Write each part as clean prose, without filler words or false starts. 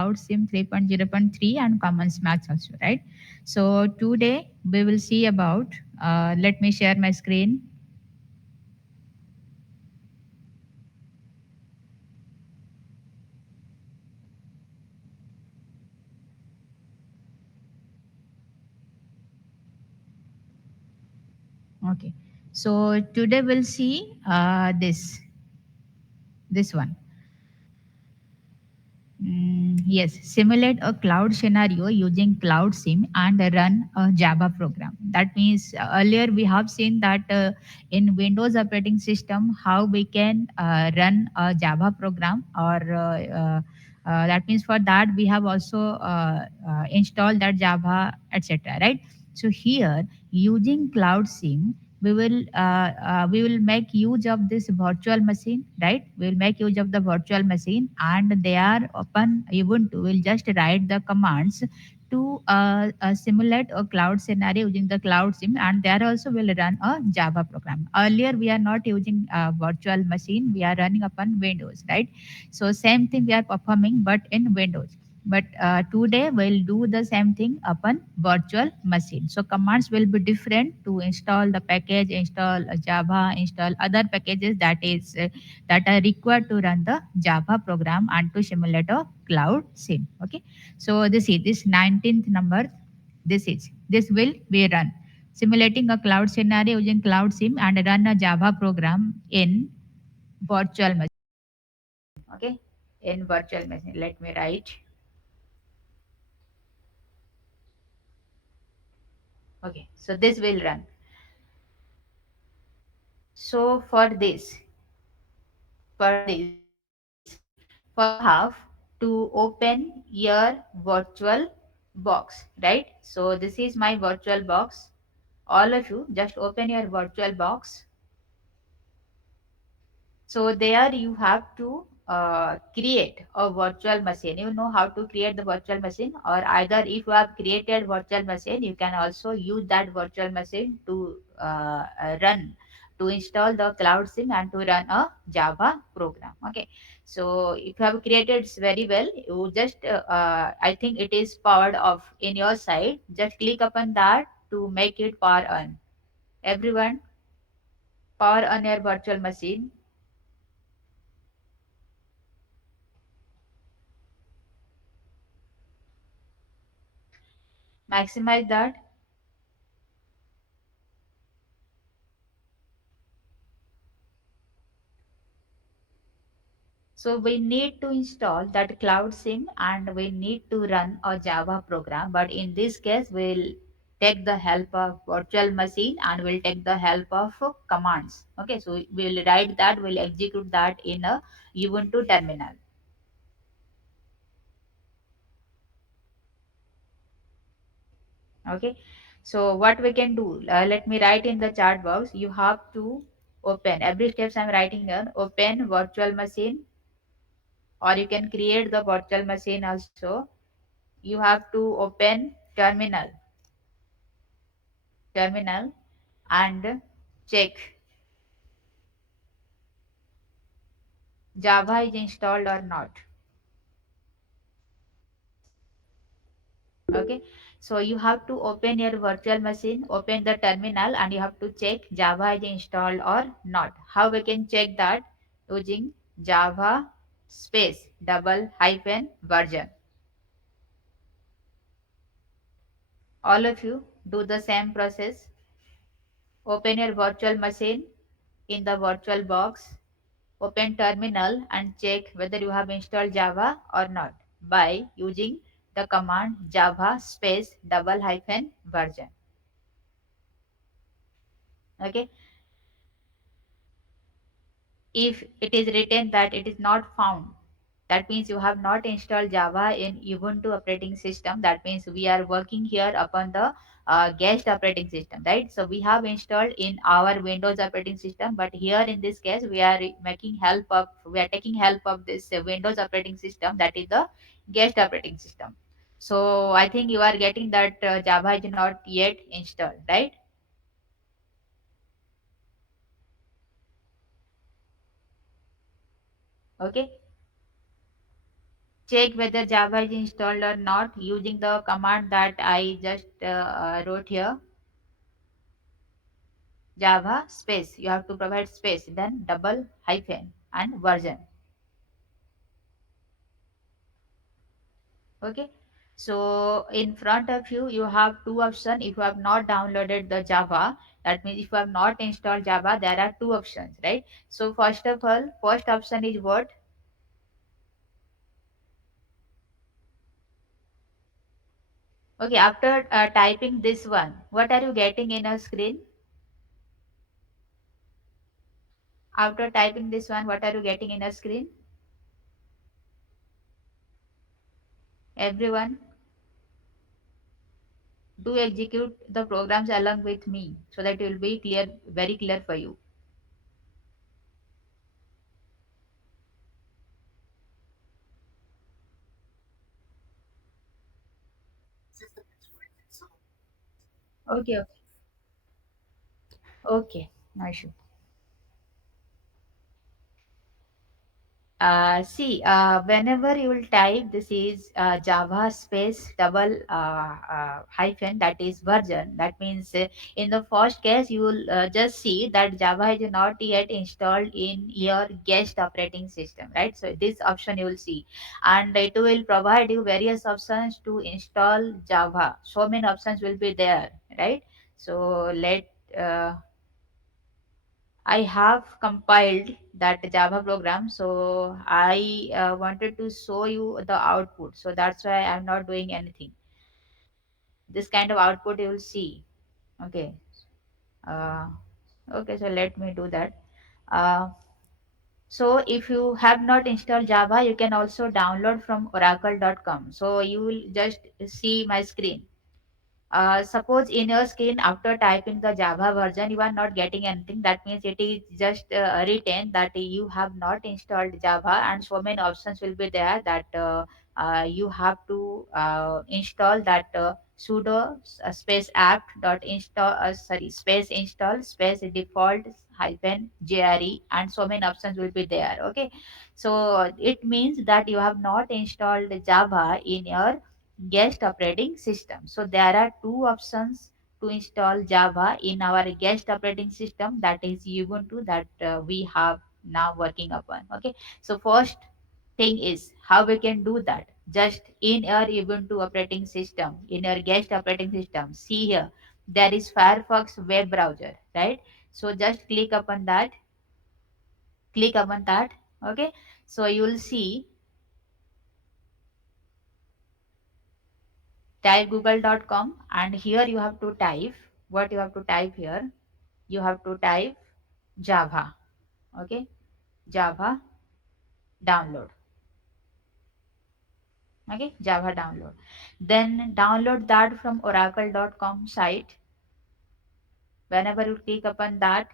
Cloud SIM 3.0.3 and Commons Max also, right? So today we will see about, let me share my screen. Okay. So today we'll see this one. Yes, simulate a cloud scenario using Cloud SIM and run a Java program. That means earlier we have seen that in Windows operating system how we can run a Java program, or that means for that we have also installed that Java, etc. Right? So here using Cloud SIM we will make use of this virtual machine, right? We will make use of the virtual machine, and they are open Ubuntu. We'll just write the commands to simulate a cloud scenario using the Cloud SIM, and there also will run a Java program. Earlier we are not using a virtual machine, we are running upon Windows, right? So same thing we are performing but in Windows. But today we'll do the same thing upon virtual machine. So commands will be different to install the package, install Java, install other packages that are required to run the Java program and to simulate a Cloud SIM. Okay, so this 19th number. This will be run simulating a cloud scenario using Cloud SIM and run a Java program in virtual machine. Okay, in virtual machine. Let me write. Okay, so this will run. So for this, first you have to open your virtual box, right? So this is my virtual box. All of you just open your virtual box. So there you have to create a virtual machine. You know how to create the virtual machine, or either if you have created virtual machine, you can also use that virtual machine to run, to install the Cloud SIM and to run a Java program. Okay. So if you have created very well, you just I think it is powered off in your side. Just click upon that to make it power on. Everyone, power on your virtual machine. Maximize that. So we need to install that Cloud SIM and we need to run a Java program. But in this case, we'll take the help of virtual machine and we'll take the help of commands. Okay, so we'll write that, we'll execute that in a Ubuntu terminal. Okay, so what we can do, let me write in the chat box. You have to open every steps I'm writing here. Open virtual machine, or you can create the virtual machine also. You have to open terminal and check Java is installed or not. Okay, so you have to open your virtual machine, open the terminal, and you have to check Java is installed or not. How we can check that? Using Java space double hyphen version. All of you do the same process. Open your virtual machine in the virtual box, open terminal and check whether you have installed Java or not by using the command Java space double hyphen version. Okay. If it is written that it is not found, that means you have not installed Java in Ubuntu operating system. That means we are working here upon the guest operating system, right? So we have installed in our Windows operating system, but here in this case we are taking help of this Windows operating system, that is the guest operating system. So I think you are getting that Java is not yet installed, right? Okay. check whether Java is installed or not using the command that I just wrote here. Java space. You have to provide space, then double hyphen and version. Okay. So in front of you, you have two options. If you have not downloaded the Java, that means if you have not installed Java, there are two options, right? So first of all, first option is what? Okay, after typing this one, what are you getting in a screen? After typing this one, what are you getting in a screen? Everyone, do execute the programs along with me so that it will be clear, very clear for you. Okay, okay, okay, no issue. Whenever you will type, this is Java space double hyphen, that is version. That means in the first case, you will just see that Java is not yet installed in your guest operating system, right? So this option you will see, and it will provide you various options to install Java. So many options will be there, right? So uh, I have compiled that Java program, so I wanted to show you the output. So that's why I'm not doing anything. This kind of output you will see. Okay. Uh, okay, so let me do that. Uh, so if you have not installed Java, you can also download from oracle.com. So you will just see my screen. Suppose in your screen after typing the Java version, you are not getting anything. That means it is just written that you have not installed Java, and so many options will be there that you have to install that sudo space apt dot install sorry space install space default hyphen jre, and so many options will be there. Okay, so it means that you have not installed Java in your guest operating system. So there are two options to install Java in our guest operating system, that is Ubuntu, that we have now working upon. Okay, so first thing is how we can do that. Just in your Ubuntu operating system, in your guest operating system, see here there is Firefox web browser, right? So just click upon that. Okay, so you will see, type google.com, and here you have to type what you have to type here. You have to type Java. Okay, Java download. Okay, Java download. Then download that from oracle.com site. Whenever you click upon that,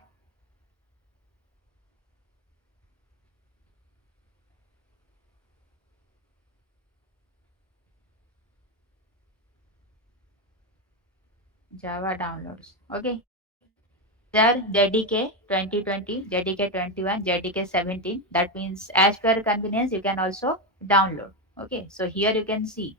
Java downloads. Okay, there JDK 2020, JDK 21, JDK 17. That means as per convenience, you can also download. Okay, so here you can see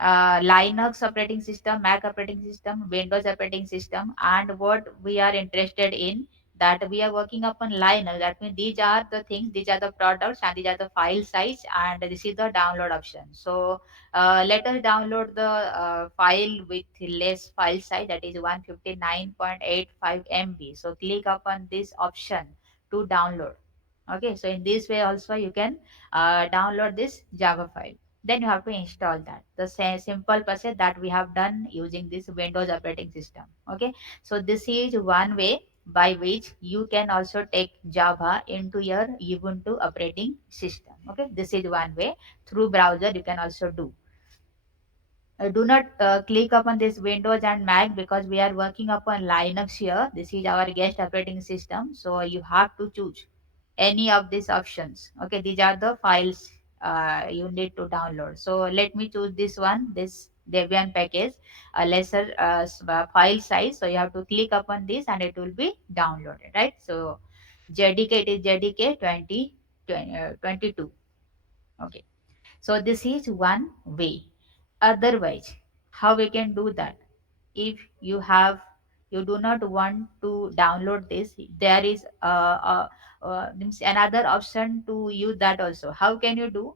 Linux operating system, Mac operating system, Windows operating system, and what we are interested in, that we are working upon Linux. That means these are the things, these are the products, and these are the file size, and this is the download option. So let us download the file with less file size, that is 159.85 MB. So click upon this option to download. Okay, so in this way also you can download this Java file. Then you have to install that, the same simple process that we have done using this Windows operating system. Okay, so this is one way by which you can also take Java into your Ubuntu operating system. Okay, this is one way. Through browser you can also do. Do not click upon this Windows and Mac, because we are working upon Linux here. This is our guest operating system, so you have to choose any of these options. Okay, these are the files you need to download. So let me choose this one, this Debian package, a lesser file size. So you have to click upon this and it will be downloaded, right? So JDK, it is JDK 2022. Okay, So this is one way. Otherwise, how we can do that? If you do not want to download this, there is means another option to use that also. How can you do?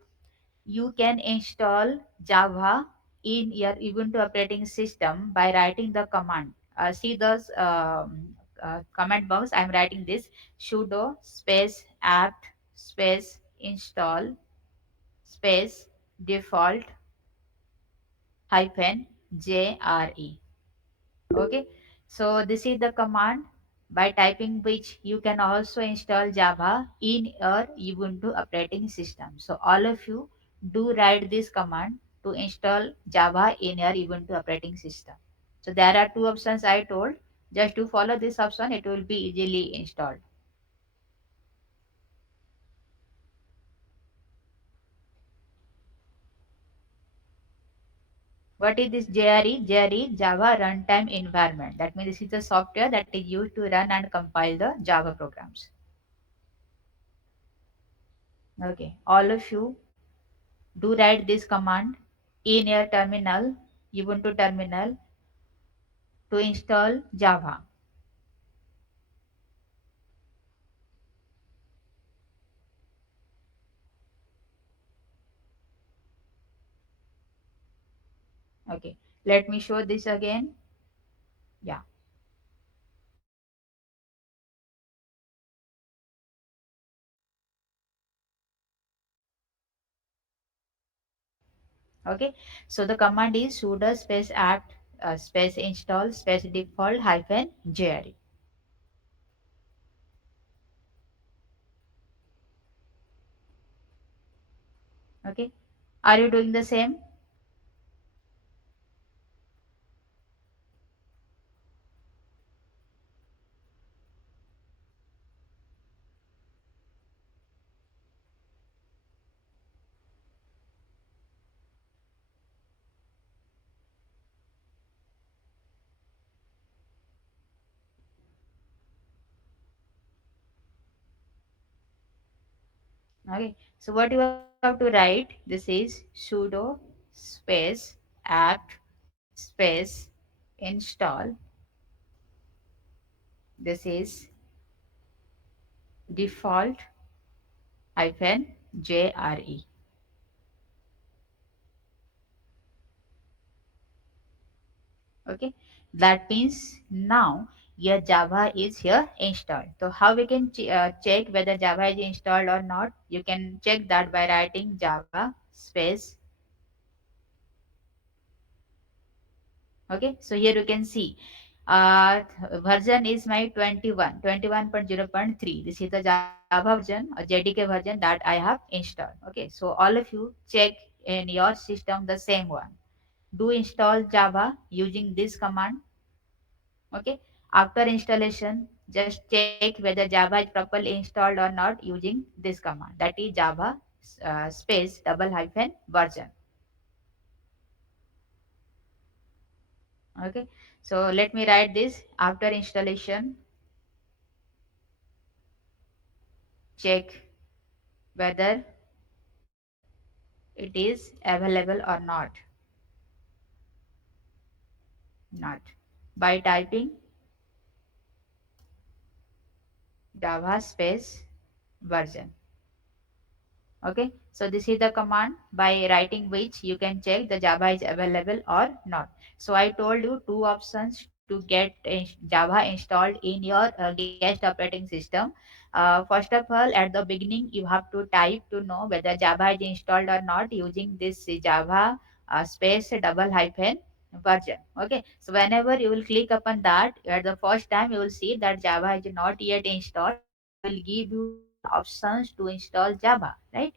You can install Java in your Ubuntu operating system by writing the command. See the command box. I'm writing this: sudo space apt space install space default hyphen JRE. Okay, so this is the command by typing which you can also install Java in your Ubuntu operating system. So all of you do write this command to install Java in your Ubuntu operating system. So there are two options I told. Just to follow this option, it will be easily installed. What is this JRE? JRE Java Runtime Environment. That means this is the software that is used to run and compile the Java programs. Okay, all of you do write this command in your terminal, Ubuntu terminal, to install Java. Okay, let me show this again. Yeah. Okay, so the command is sudo space apt space install space default hyphen JRE. Okay, are you doing the same? Okay, so what you have to write, this is sudo space apt space install. This is default hyphen JRE. Okay, that means now your Java is here installed. So how we can check whether Java is installed or not? You can check that by writing Java space. Okay, so here you can see version is my 21.0.3. This is the Java version, a JDK version that I have installed. Okay, so all of you check in your system the same one. Do install Java using this command. Okay, after installation, just check whether Java is properly installed or not using this command, that is Java space double hyphen version. Okay, so let me write this: after installation, check whether it is available or not by typing Java space version. Okay, so this is the command by writing which you can check the Java is available or not. So I told you two options to get Java installed in your guest operating system. First of all, at the beginning you have to type to know whether Java is installed or not using this Java space double hyphen version. Okay, so whenever you will click upon that, at the first time you will see that Java is not yet installed, and it will give you all options to install Java, right?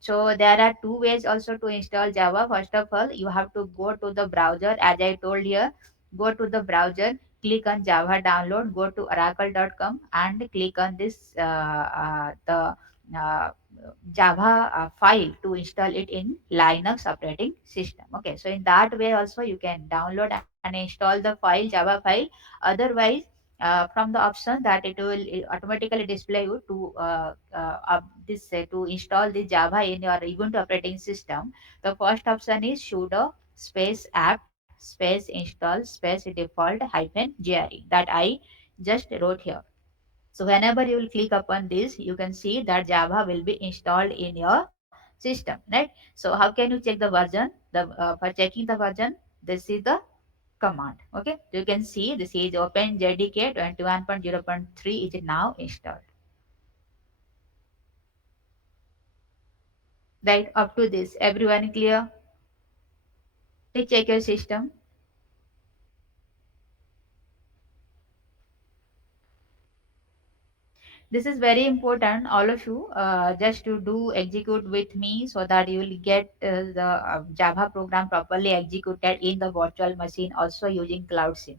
So there are two ways also to install Java. First of all, you have to go to the browser, as I told here. Go to the browser, click on Java download, go to oracle.com and click on this the uh, Java file to install it in Linux operating system. Okay, so in that way also you can download and install the file, Java file. Otherwise, from the option that it automatically display you to this to install the Java in your Ubuntu operating system. The first option is sudo space apt space install space default hyphen gre that I just wrote here. So whenever you will click upon this, you can see that Java will be installed in your system, right? So how can you check the version? For checking the version, this is the command. Okay, you can see this is open jdk 21.0.3 is now installed. Right, up to this, everyone clear? Please check your system. This is very important, all of you, just to do execute with me so that you will get the Java program properly executed in the virtual machine also using Cloud SIM.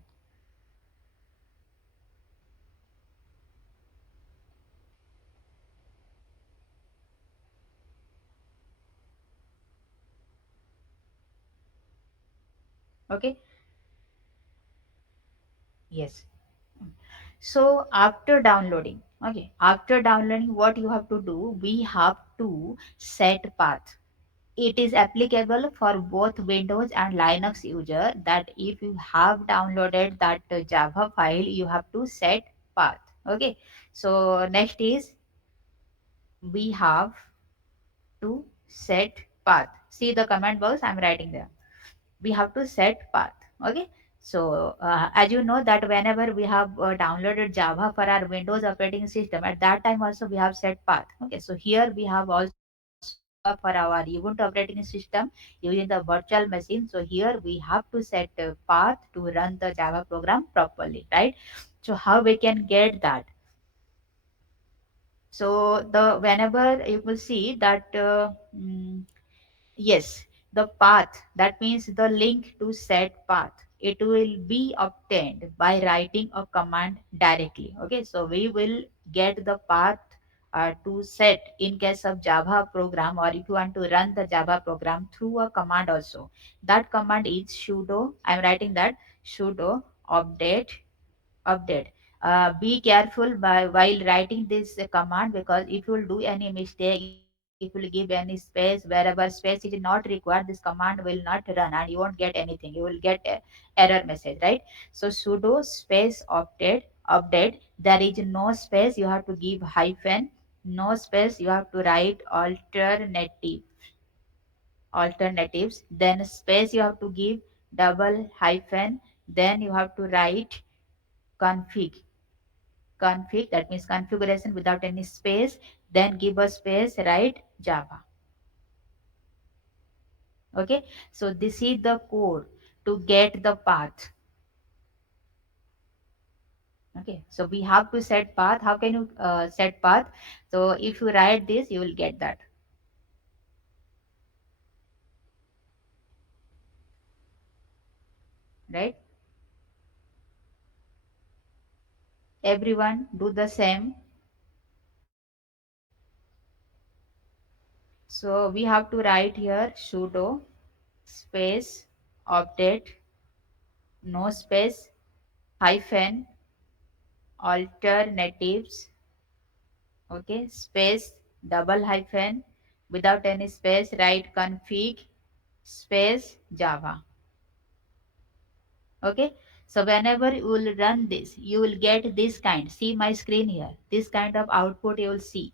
Okay, yes. So after downloading, okay, after downloading, what you have to do, we have to set path. It is applicable for both Windows and Linux user that if you have downloaded that Java file, you have to set path. Okay. So next is we have to set path. See the command box I'm writing there. We have to set path. Okay. So as you know that whenever we have downloaded Java for our Windows operating system, at that time also we have set path. Okay. So here we have also set Java for our Ubuntu operating system using the virtual machine. So here we have to set a path to run the Java program properly, right? So how we can get that? So the whenever you will see that yes, the path, that means the link to set path. It will be obtained by writing a command directly. Okay, so we will get the path to set in case of Java program, or if you want to run the Java program through a command also. That command is sudo. I'm writing that sudo update. Be careful while writing this command, because if you will do any mistake, if you will give any space wherever space is not required, this command will not run and you won't get anything. You will get a error message, right? So sudo space update. There is no space. You have to give hyphen. No space. You have to write alternatives. Then space you have to give double hyphen. Then you have to write config, that means configuration without any space, then give a space, write Java. Okay, so this is the code to get the path. Okay, so we have to set path. How can you set path? So if you write this, you will get that, right? Everyone do the same. So we have to write here sudo space update, no space, hyphen alternatives. Okay, space double hyphen without any space, write config space Java. Okay, so whenever you will run this, you will get this kind, see my screen here, this kind of output you will see.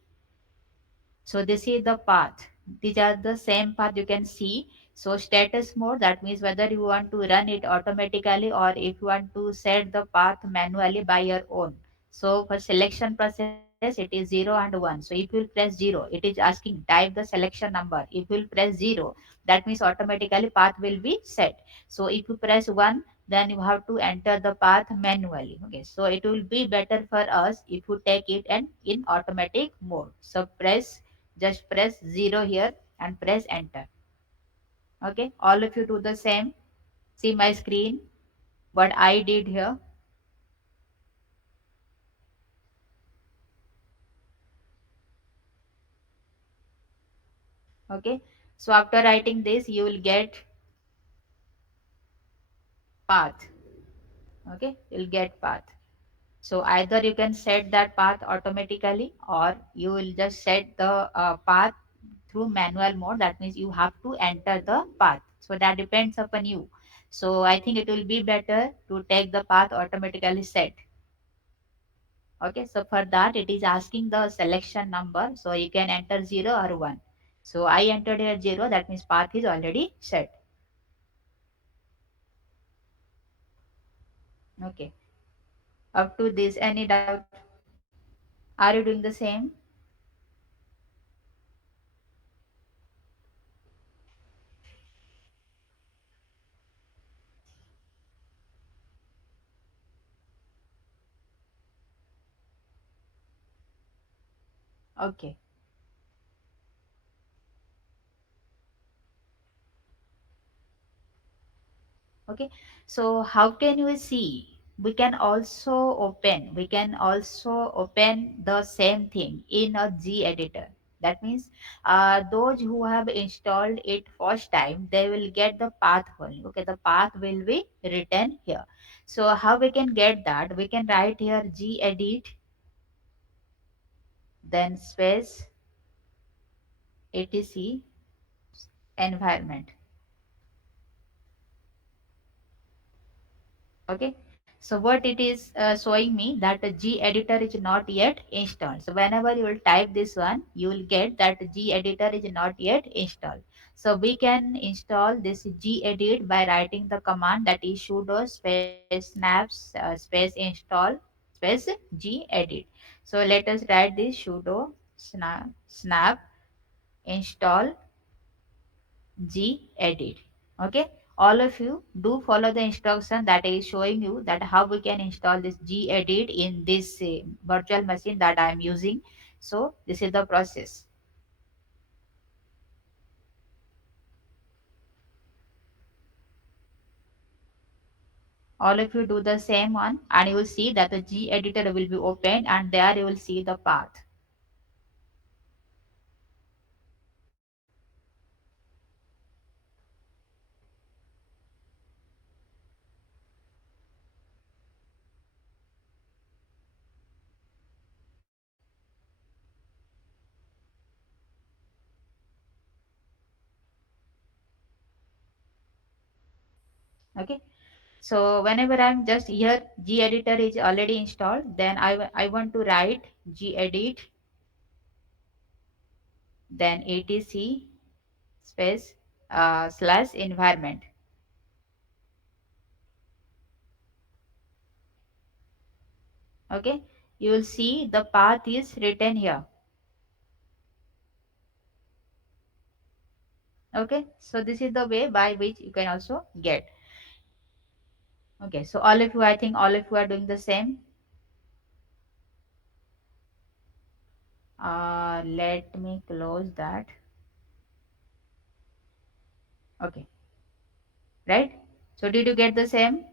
So this is the path. These are the same path you can see. So status mode, that means whether you want to run it automatically or if you want to set the path manually by your own. So for selection process, it is 0 and 1. So if you will press 0, it is asking type the selection number. If you will press 0, that means automatically path will be set. So if you press 1, then you have to enter the path manually. Okay, so it will be better for us if you take it and in automatic mode. So just press 0 here and press enter. Okay, all of you do the same. See my screen, what I did here. Okay, so after writing this, you will get path. Okay, you'll get path. So either you can set that path automatically, or you will just set the path through manual mode. That means you have to enter the path. So that depends upon you. So I think it will be better to take the path automatically set. Okay, so for that it is asking the selection number. So you can enter 0 or 1. So I entered here 0, that means path is already set. Okay, up to this, any doubt? Are you doing the same? Okay. Okay, so how can we see? We can also open the same thing in a G editor. That means those who have installed it first time, they will get the path only. Okay, the path will be written here. So how we can get that? We can write here G edit, then space etc environment. Okay, so what it is showing me that the G editor is not yet installed. So whenever you will type this one, you will get that G editor is not yet installed. So we can install this G edit by writing the command, that is sudo space snaps space install space G edit. So let us write this sudo snap install gedit. Okay, all of you do follow the instruction that is showing you that how we can install this gedit in this virtual machine that I am using. So this is the process. All of you do the same one, and you will see that the G editor will be opened, and there you will see the path. Okay, so whenever I'm just here, G editor is already installed, then I want to write G edit, then etc space slash environment. Okay, you will see the path is written here. Okay, so this is the way by which you can also get. Okay, so all of you, I think all of you are doing the same. Let me close that. Okay, right, so did you get the same?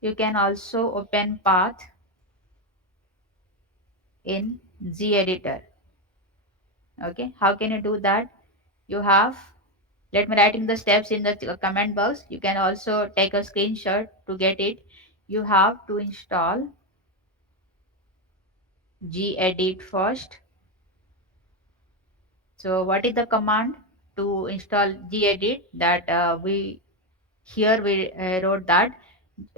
You can also open path in G editor. Okay, how can you do that? You have, let me writing the steps in the comment box. You can also take a screenshot to get it. You have to install gedit first. So what is the command to install gedit? That we here we wrote that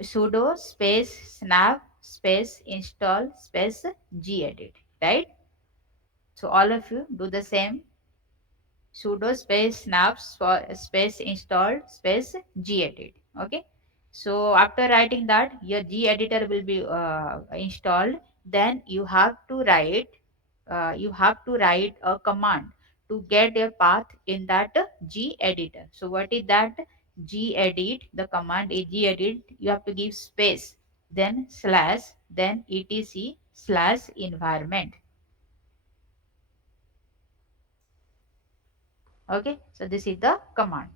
sudo space snap space install space gedit, right? So all of you do the same, sudo space snaps for space install space gedit. Okay, so after writing that, your G editor will be installed. Then you have to write a command to get a path in that G editor. So what is that? G edit, the command is G edit. You have to give space, then slash, then etc slash environment. Okay, so this is the command.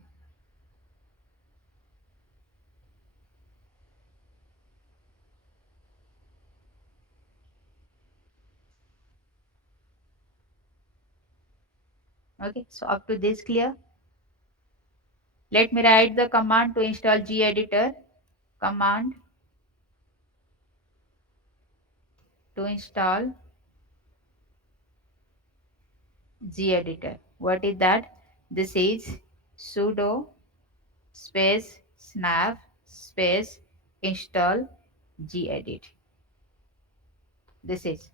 Okay, so up to this clear? Let me write the command to install gedit. Command to install gedit. What is that? This is sudo space snap space install gedit. This is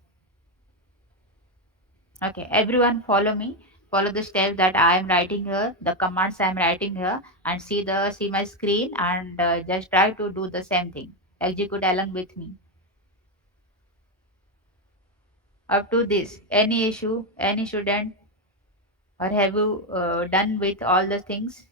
okay. Everyone follow me. Follow the steps that I am writing here, the commands I am writing here, and see my screen, and just try to do the same thing. Execute along with me. Up to this, any issue, any student, or have you done with all the things?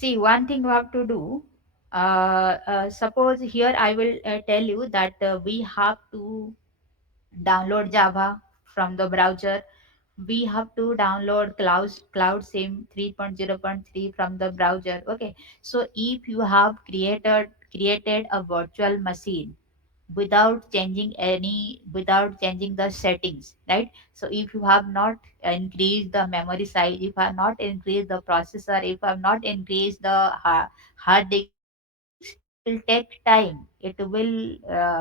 See, one thing you have to do. Suppose here I will tell you that we have to download Java from the browser. We have to download cloud sim 3.0.3 from the browser. Okay, so if you have created a virtual machine without changing the settings, right? So if you have not increased the memory size, if you have not increased the processor, if you have not increased the hard disk, it will take time. It will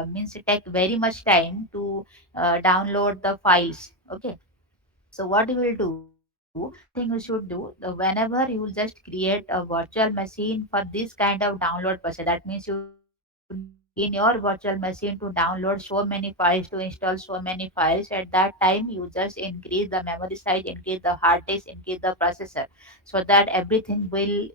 means take very much time to download the files. Okay, so what you will do, one thing you should do, whenever you will just create a virtual machine for this kind of download process, that means you need in your virtual machine to download so many files, to install so many files. At that time, you just increase the memory size, increase the hard disk, increase the processor, so that everything will,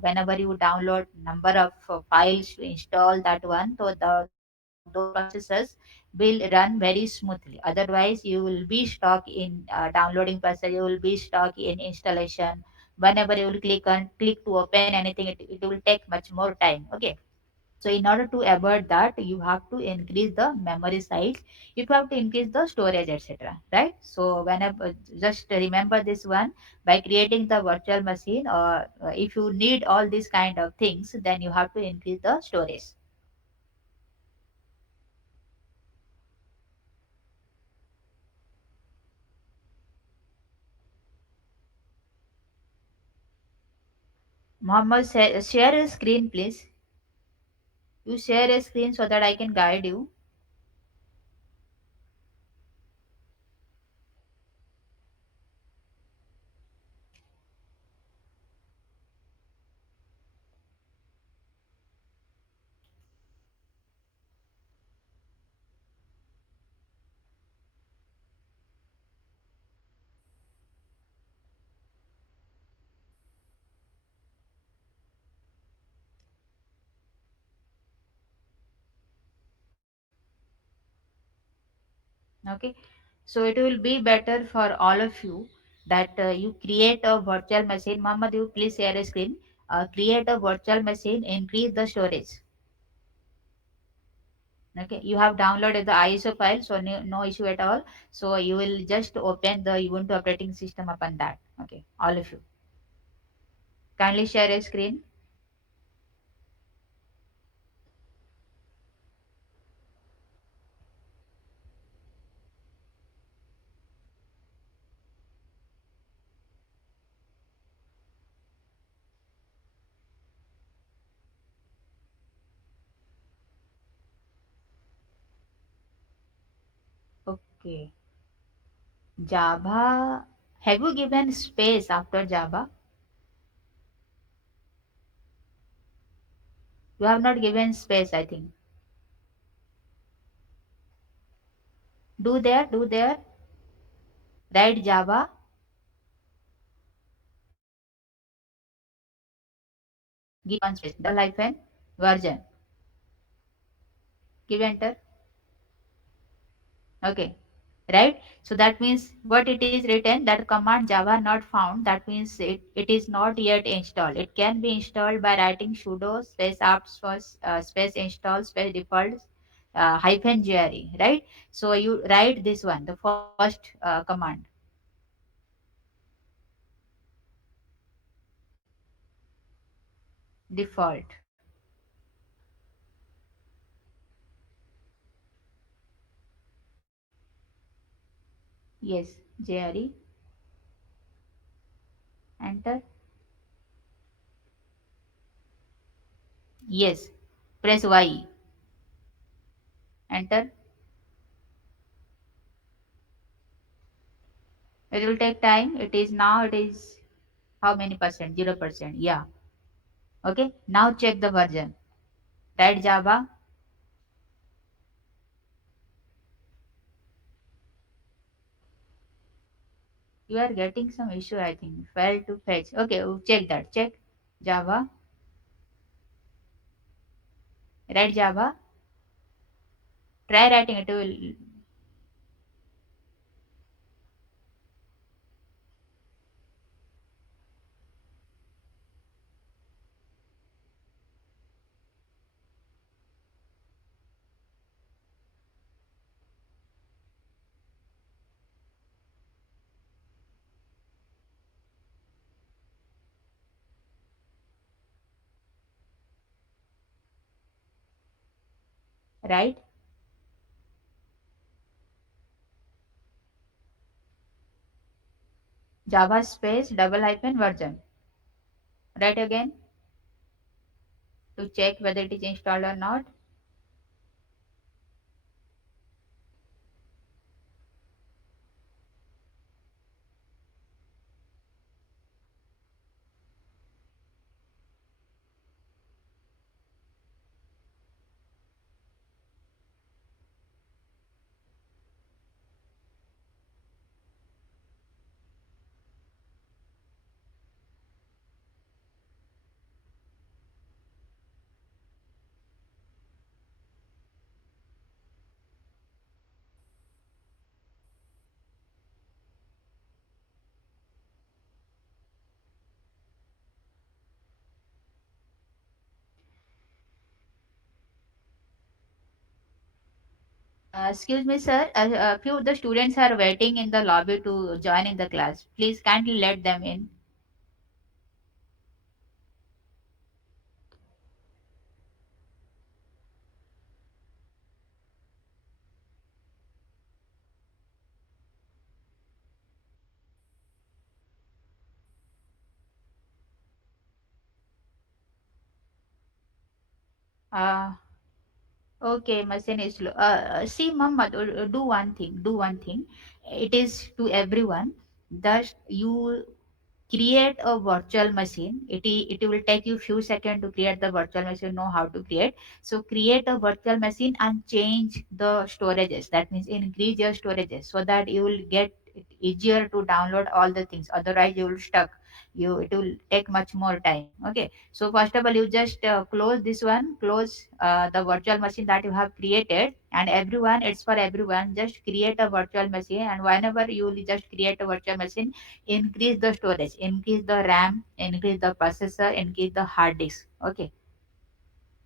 whenever you download number of files to install that one, so those processes will run very smoothly. Otherwise, you will be stuck in downloading process. You will be stuck in installation. Whenever you will click to open anything, it will take much more time. Okay, so in order to avoid that, you have to increase the memory size. You have to increase the storage, etc. Right? So whenever, just remember this one, by creating the virtual machine, or if you need all these kind of things, then you have to increase the storage. Mohammed, share a screen, please. You share a screen so that I can guide you. Okay, so it will be better for all of you that you create a virtual machine. Mohammed, you please share a screen. Create a virtual machine, increase the storage. Okay, you have downloaded the ISO file, so no issue at all. So you will just open the Ubuntu operating system upon that. Okay, all of you, kindly share a screen. Okay, Java. Have you given space after Java? You have not given space, I think. Do there. Write Java. Give one space. Double hyphen version. Give enter. Okay. Right. So that means what it is written, that command Java not found. That means it is not yet installed. It can be installed by writing sudo space apps first space install space default hyphen gre. Right. So you write this one, the first command, default. Yes, JRE. Enter. Yes, press Y. Enter. It will take time. It is now, it is how many percent? 0%. Yeah. Okay. Now check the version. Write Java. You are getting some issue, I think. Fail to fetch. Okay, check that. Check Java. Write Java. Try writing it will. Write Java space double hyphen version. Write again to check whether it is installed or not. Excuse me, sir. A few of the students are waiting in the lobby to join in the class. Please kindly let them in. Uh, okay, machine is slow. See, Muhammad, do one thing. Do one thing. It is to everyone. Thus, you create a virtual machine. It will take you few seconds to create the virtual machine. Know how to create. So create a virtual machine and change the storages. That means increase your storages so that you will get it easier to download all the things. Otherwise, you will stuck. You it will take much more time. Okay. So first of all, you just close this one. Close the virtual machine that you have created, and everyone. It's for everyone. Just create a virtual machine, and whenever you will just create a virtual machine, increase the storage, increase the RAM, increase the processor, increase the hard disk. Okay.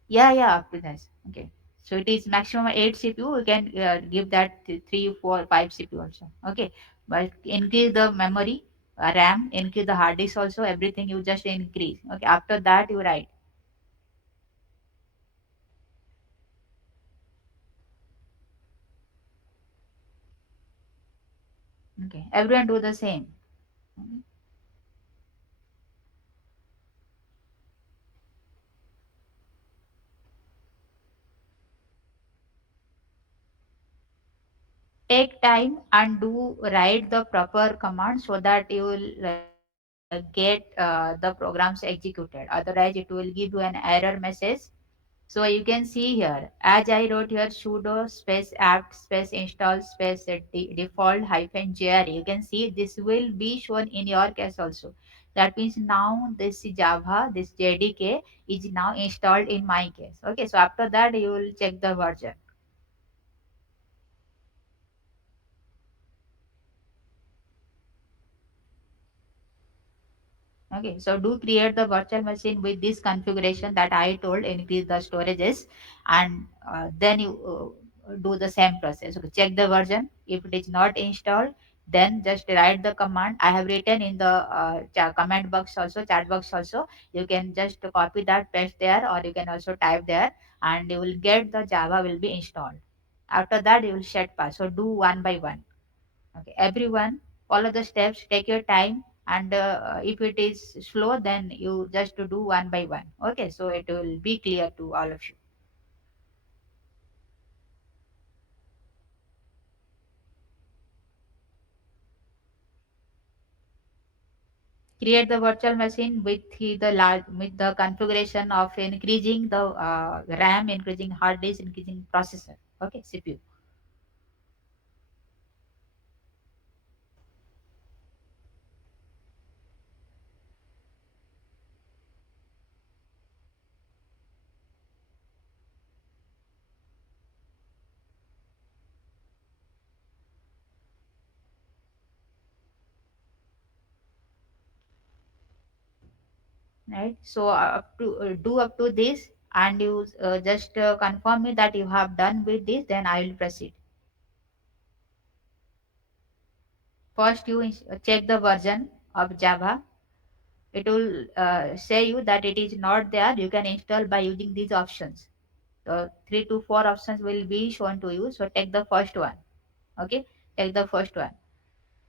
Yeah, up to this. Okay. So it is maximum 8 CPU. You can give that 3, 4, 5 CPU also. Okay. But increase the memory, RAM, increase the hard disk also. Everything you just increase. Okay. After that, you write. Okay. Everyone do the same. Okay. Take time and do write the proper command so that you will get the programs executed. Otherwise, it will give you an error message. So you can see here, as I wrote here, sudo space apt space install space default hyphen JR. You can see this will be shown in your case also. That means now this Java, this JDK is now installed in my case. Okay, so after that you will check the version. Okay, so do create the virtual machine with this configuration that I told, increase the storages, and then you do the same process. Okay, check the version. If it is not installed, then just write the command. I have written in the comment box also, chat box also. You can just copy that, paste there, or you can also type there, and you will get the Java will be installed. After that, you will set pass. So do one by one. Okay, everyone, follow the steps, take your time, and if it is slow, then you just to do one by one. Okay, so it will be clear to all of you. Create the virtual machine with the large with the configuration of increasing the RAM, increasing hard disk, increasing processor. Okay, CPU. Right. So up to do up to this, and you just confirm me that you have done with this. Then I will proceed. First, you check the version of Java. It will say you that it is not there. You can install by using these options. So three to four options will be shown to you. So take the first one. Okay, take the first one.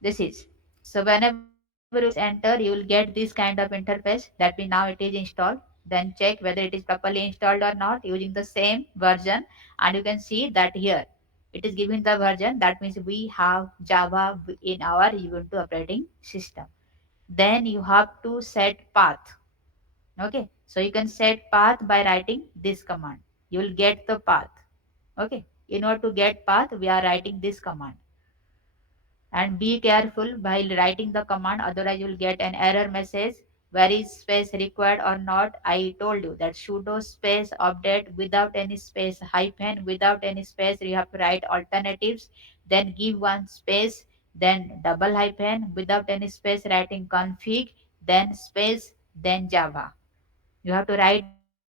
This is, so whenever you press enter, you will get this kind of interface. That means now it is installed. Then check whether it is properly installed or not using the same version, and you can see that here it is giving the version. That means we have Java in our Ubuntu operating system. Then you have to set path. Okay, so you can set path by writing this command. You will get the path. Okay, in order to get path, we are writing this command. And be careful while writing the command, otherwise you will get an error message. Where is space required or not? I told you that sudo space update without any space, hyphen without any space, you have to write alternatives, then give one space, then double hyphen without any space, writing config, then space, then Java. You have to write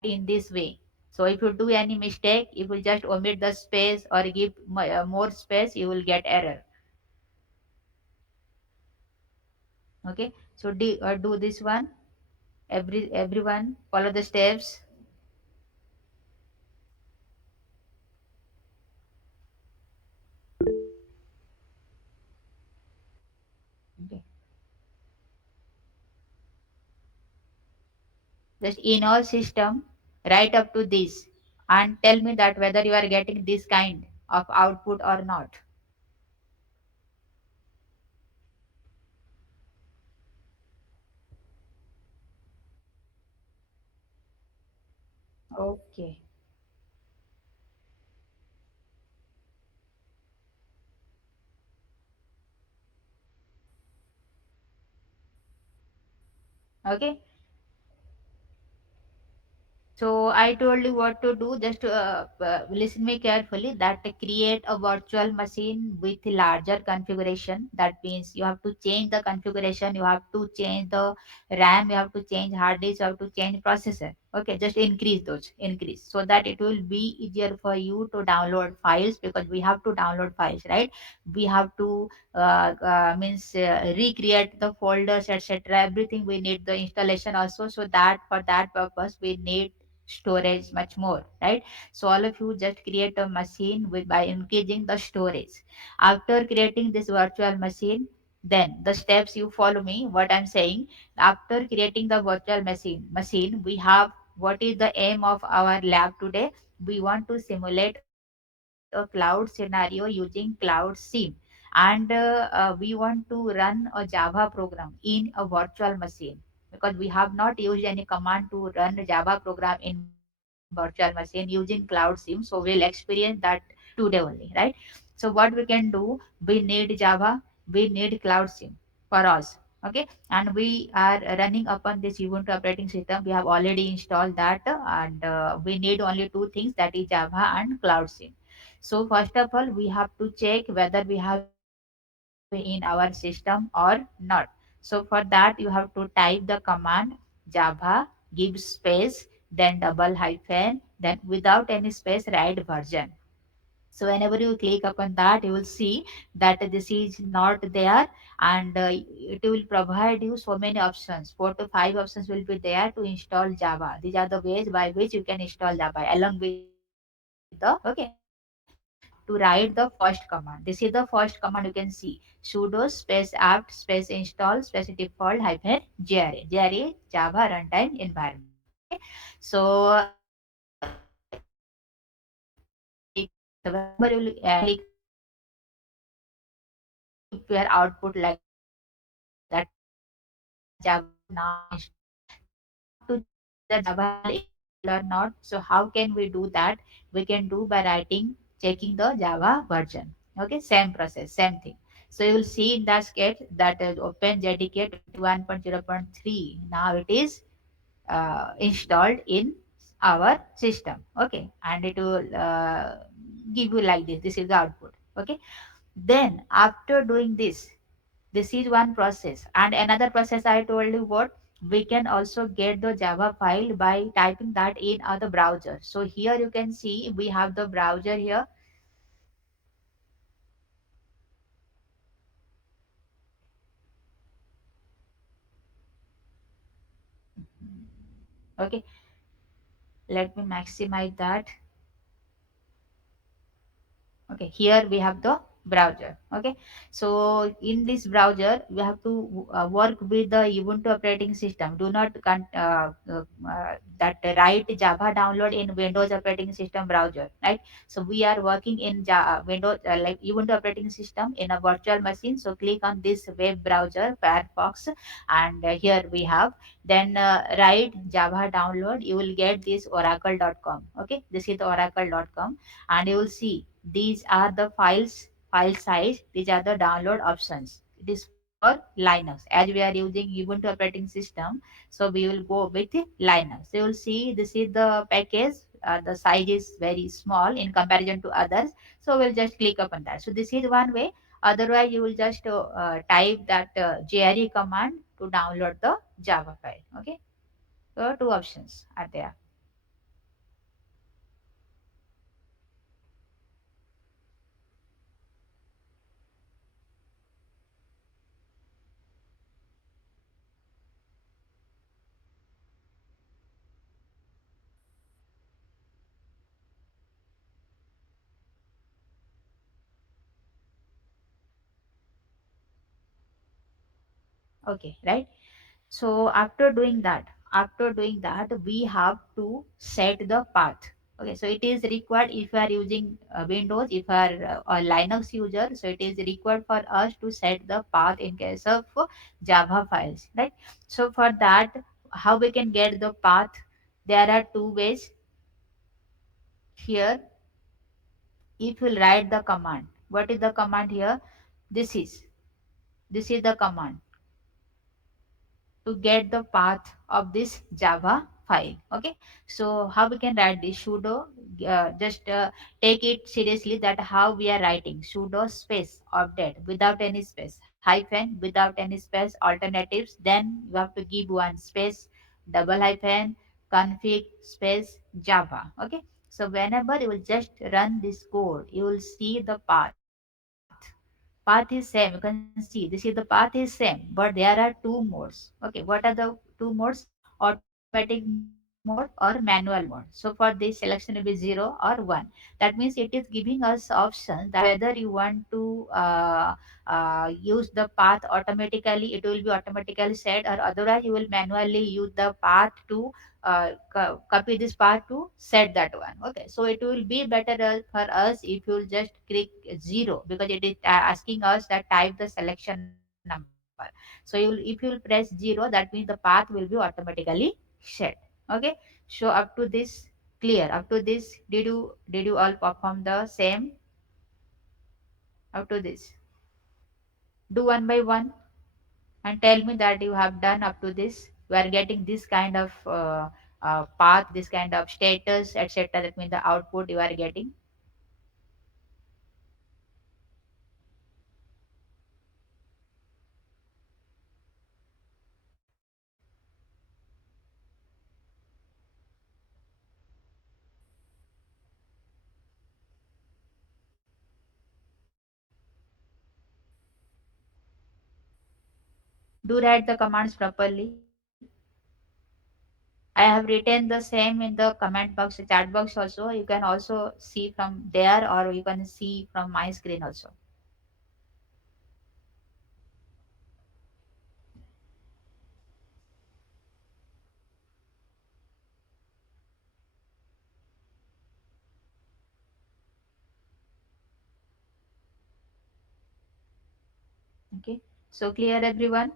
in this way. So if you do any mistake, if you just omit the space or give more space, you will get error. Okay, so do this one. Everyone follow the steps. Okay, just in all system, right up to this, and tell me that whether you are getting this kind of output or not. Okay. Okay, so I told you what to do. Just listen me carefully. That create a virtual machine with larger configuration. That means you have to change the configuration. You have to change the RAM. You have to change hard disk. You have to change processor. Okay, just increase those. Increase so that it will be easier for you to download files, because we have to download files, right? We have to means recreate the folders, etc. Everything we need the installation also. So that for that purpose we need storage much more, right? So all of you just create a machine with by increasing the storage. After creating this virtual machine, then the steps you follow me what I'm saying. After creating the virtual machine, we have, what is the aim of our lab today? We want to simulate a cloud scenario using cloud sim, and we want to run a Java program in a virtual machine, because we have not used any command to run Java program in virtual machine using cloud sim. So we'll experience that today only, right? So what we can do, we need Java, we need cloud sim for us. Okay, and we are running upon this Ubuntu operating system. We have already installed that, and we need only two things, that is Java and cloud sim. So first of all, we have to check whether we have in our system or not. So for that, you have to type the command Java, give space, then double hyphen, then without any space, write version. So whenever you click upon that, you will see that this is not there, and it will provide you so many options. 4 to 5 options will be there to install Java. These are the ways by which you can install Java along with the, okay, to install Java. to write the first command. This is the first command you can see. Sudo space apt space install space default hyphen JRA. JRA Java Runtime Environment. Okay. So whenever you click on this, it will keep your output like that Java file is now installed. So now to check whether Java file is installed or not, so how can we do that? We can do by writing checking the Java version. Okay, same process, same thing. So you will see in the script that Open JDK 21.0.3. Now it is installed in our system. Okay, and it will give you like this. This is the output. Okay, then after doing this is one process, and another process I told you what, we can also get the Java file by typing that in the browser. So here you can see we have the browser here. Okay, let me maximize that. Okay, here we have the browser. Okay, so in this browser we have to work with the Ubuntu operating system. Do not that write Java download in Windows operating system browser, right? So we are working in Windows like Ubuntu operating system in a virtual machine. So click on this web browser Firefox, and here we have, then write Java download. You will get this oracle.com. Okay, this is the oracle.com, and you will see these are the file size. These are the download options. It is for Linux. As we are using Ubuntu operating system, so we will go with Linux. You will see this is the package. The size is very small in comparison to others. So we'll just click upon that. So this is one way. Otherwise, you will just type that JRE command to download the Java file. Okay. So two options are there. Okay, right? So after doing that we have to set the path. Okay, so it is required if you are using Windows, if you are a Linux user, so it is required for us to set the path in case of Java files, right? So for that, how we can get the path? There are two ways here. If you write the command, what is the command here? This is this is the command to get the path of this Java file. Okay, so how we can write this? Sudo, just take it seriously that how we are writing sudo space update without any space, hyphen without any space, alternatives. Then you have to give one space, double hyphen, config space Java. Okay, so whenever you will just run this code, you will see the path is same. You can see this is the path is same, but there are two modes. Okay, what are the two modes? Automatic mode or manual mode. So for this selection will be 0 or 1. That means it is giving us options that whether you want to use the path automatically, it will be automatically set, or otherwise you will manually use the path to copy this path to set that one. Okay, so it will be better for us if you will just click 0, because it is asking us that type the selection number. So if you will press 0, that means the path will be automatically set. Okay, so up to this clear, up to this, did you all perform the same? Up to this, do one by one and tell me that you have done up to this. You are getting this kind of path, this kind of status, etc. That means the output you are getting. Do write the commands properly. I will wait for your response. I have written the same in the comment box, chat box also. You can also see from there, or you can see from my screen also. Okay. So clear everyone?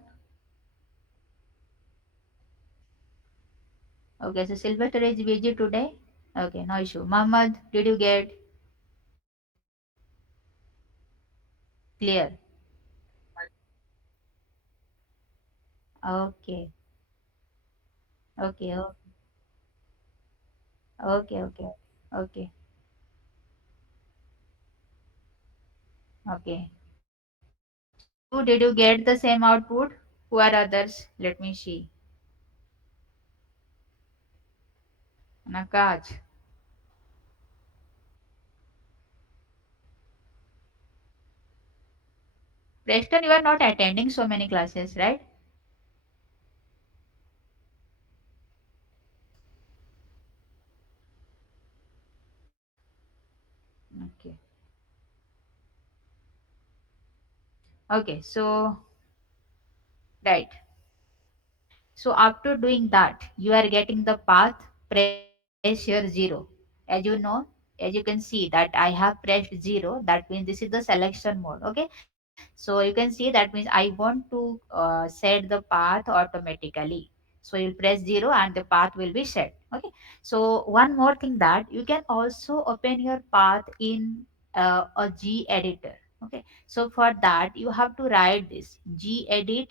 Okay, so Sylvester is busy today. Okay, no issue. Muhammad, did you get clear? Okay, okay, okay, okay, okay, okay. So you did you get the same output? Who are others? Let me see. Nakaj. Preston, you are not attending so many classes, right? Okay. Okay, so right. So after doing that, you are getting the path, press here 0. As you know, as you can see that I have pressed 0. That means this is the selection mode. Okay. So you can see that means I want to set the path automatically. So you'll press 0 and the path will be set. Okay. So one more thing that you can also open your path in a G editor. Okay. So for that you have to write this G edit.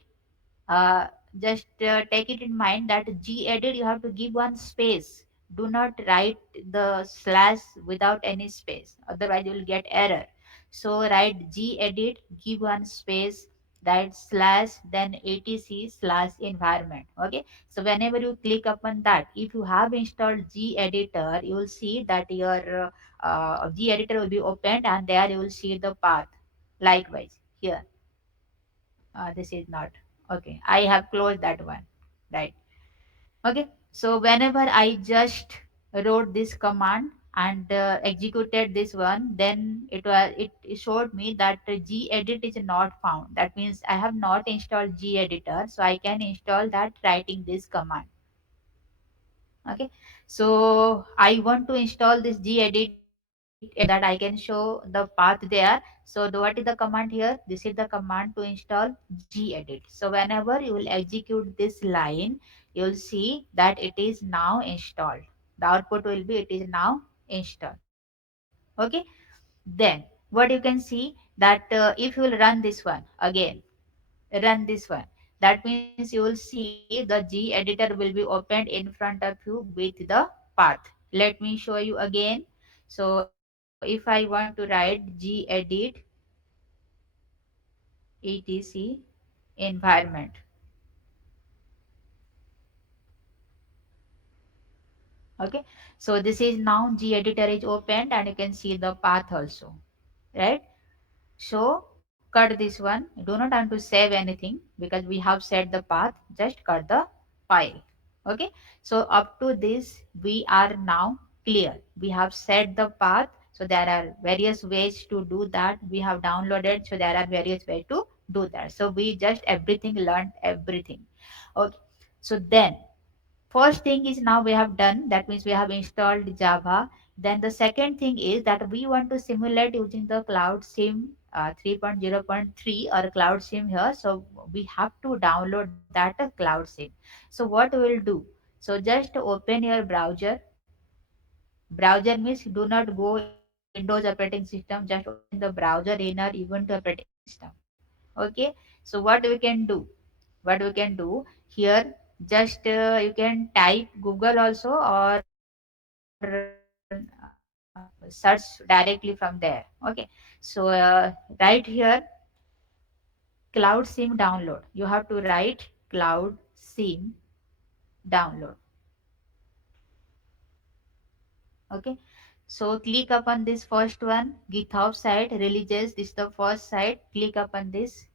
uh, just take it in mind that gedit you have to give one space. Do not write the slash without any space, otherwise you will get error. So write gedit, give one space, that slash, then etc slash environment. Okay, so whenever you click upon that, if you have installed gedit, you will see that your gedit will be opened, and there you will see the path. Likewise here, this is not okay. I have closed that one, right? Okay, so whenever I just wrote this command and executed this one, then it showed me that gedit is not found. That means I have not installed gedit, so I can install that writing this command. Okay, so I want to install this gedit so that I can show the path there. So what is the command here? This is the command to install gedit. So whenever you will execute this line, you will see that it is now installed. The output will be it is now installed. Okay, then what you can see that if you will run this one again, run this one, that means you will see the gedit will be opened in front of you with the path. Let me show you again. So if I want to write gedit etc environment. Okay, so this is now gedit is opened, and you can see the path also, right? So cut this one. You do not have to save anything because we have set the path. Just cut the file. Okay. So up to this, we are now clear. We have set the path. So there are various ways to do that. We have downloaded. So there are various ways to do that. So we just everything learned everything. Okay. So then first thing is now we have done, that means we have installed Java. Then the second thing is that we want to simulate using the cloud sim 3.0.3 or cloud sim here. So we have to download that cloud sim. So what we will do, so just open your browser. Browser means do not go in the Windows operating system, just open the browser in our Ubuntu operating system. Okay, so what we can do, what we can do here, just you can type Google also, or search directly from there. Okay, so right here, cloud sim download, you have to write cloud sim download. Okay, so click upon this first one, GitHub site releases, this is the first site. Click upon this.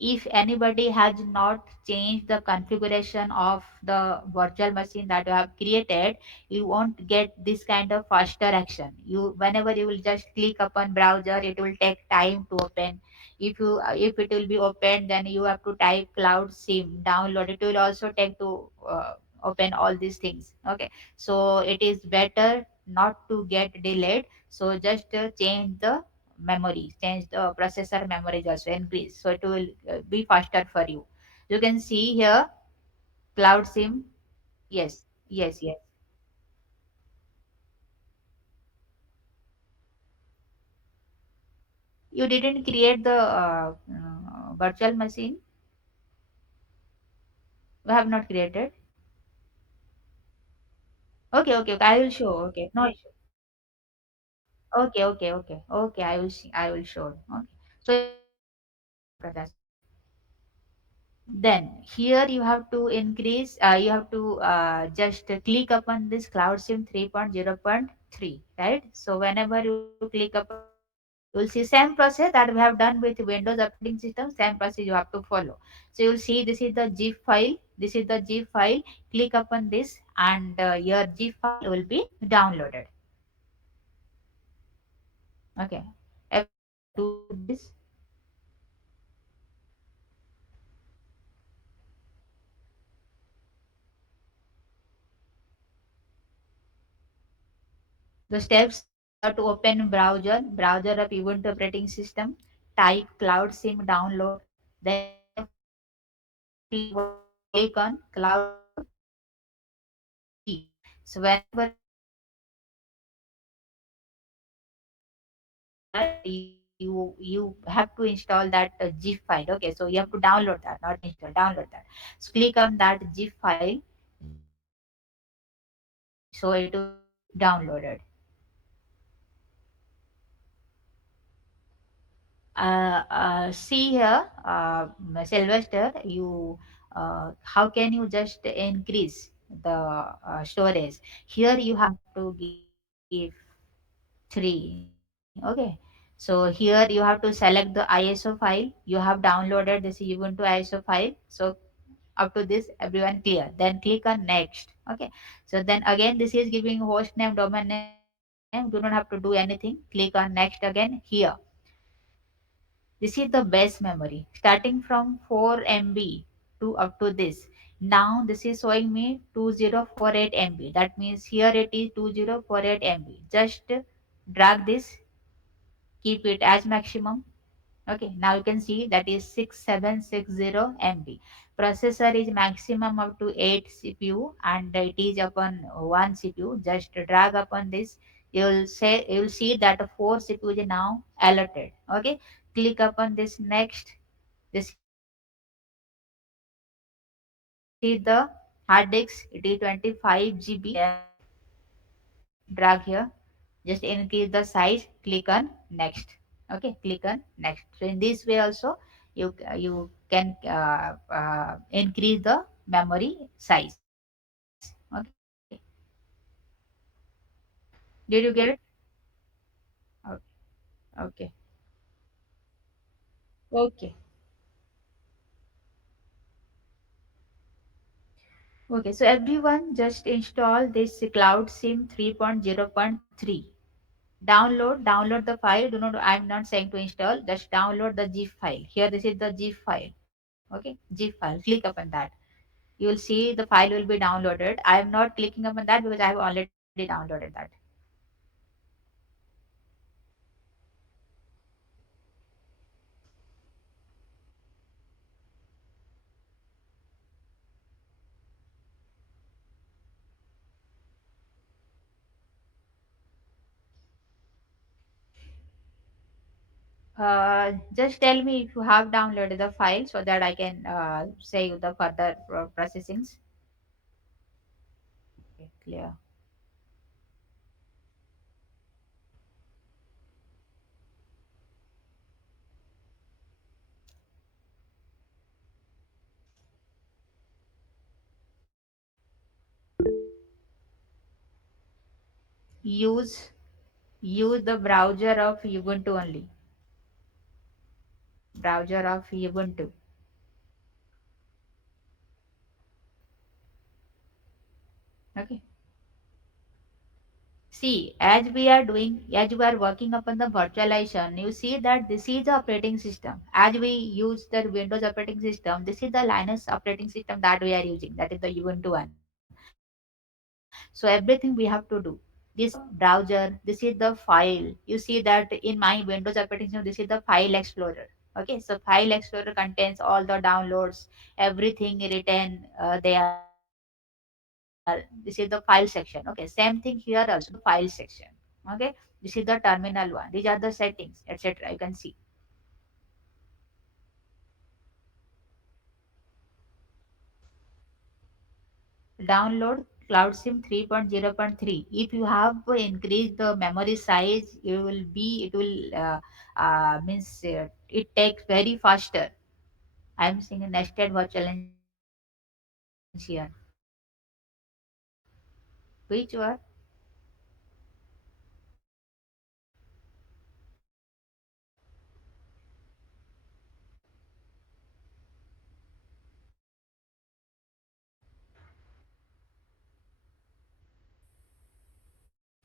if anybody has not changed the configuration of the virtual machine that you have created, you won't get this kind of faster action. You, whenever you will just click upon browser, it will take time to open. If it will be opened, then you have to type cloud sim download. It will also take to open all these things. Okay, so it is better not to get delayed. So just change the memory, change the processor memory also increase, so it will be faster for you. You can see here cloud sim. Yes, yes, yes. You didn't create the virtual machine. We have not created. Okay, okay, okay, I will show. Okay, no issue. Okay, okay, okay, okay, I will see, I will show. Okay, so after that, then here you have to increase, you have to just click upon this cloud sim 3.0.3, right? So whenever you click upon this, you will see same process that we have done with Windows operating system, same process you have to follow. So you will see this is the zip file, this is the zip file. Click upon this and your zip file will be downloaded. Okay, everyone do this. The steps are to open browser of Ubuntu operating system, type Cloud SIM download, then you have to click on Cloud SIM G. So whenever you click on Cloud SIM G, after that you have to install that zip file. Okay, so you have to download that, not install, download that. So click on that zip file, so it will be downloaded. See here, Sylvester, you how can you just increase the storage? Here you have to give 3. Okay, so here you have to select the ISO file. You have downloaded this Ubuntu ISO file. So up to this, everyone clear. Then click on next. Okay, so then again, this is giving host name, domain name. Do not have to do anything. Click on next again here. This is the base memory starting from 4 MB to up to this. Now this is showing me 2048 MB. That means here it is 2048 MB. Just drag this, keep it as maximum. Okay, now you can see that is 6760 MB. Processor is maximum up to 8 CPU and it is upon one CPU. Just drag upon this. You will see that 4 CPU is now allotted. Okay, click upon this next. This is the hard disk. It is 25 GB. Drag here. Just increase the size. Click on next. Okay, click on next. So in this way also you can increase the memory size. Okay, did you get it? Okay, okay, okay. Okay, so everyone just install this Cloud SIM 3.0.3. Download the file. Do not, I'm not saying to install, just download the zip file. Here this is the zip file. Okay, zip file. Click upon that. You will see the file will be downloaded. I am not clicking upon that because I have already downloaded that. Just tell me if you have downloaded the file so that I can say you the further processings. Okay, clear. Use use the browser of Ubuntu only. Browser of Ubuntu. Okay. See, as we are doing, as we are working upon the virtualization, you see that this is the operating system. As we use the Windows operating system, this is the Linux operating system that we are using. That is the Ubuntu one. So everything we have to do. This browser, this is the file. You see that in my Windows operating system, this is the file explorer. Okay, so file explorer contains all the downloads, everything written there. This is the file section. Okay, same thing here also. This is the file section. Okay, this is the terminal one. These are the settings, etc. You can see. Download CloudSIM 3.0.3. If you have increased the memory size, it will means it takes very faster. I am seeing a nested virtual challenge here. Which one?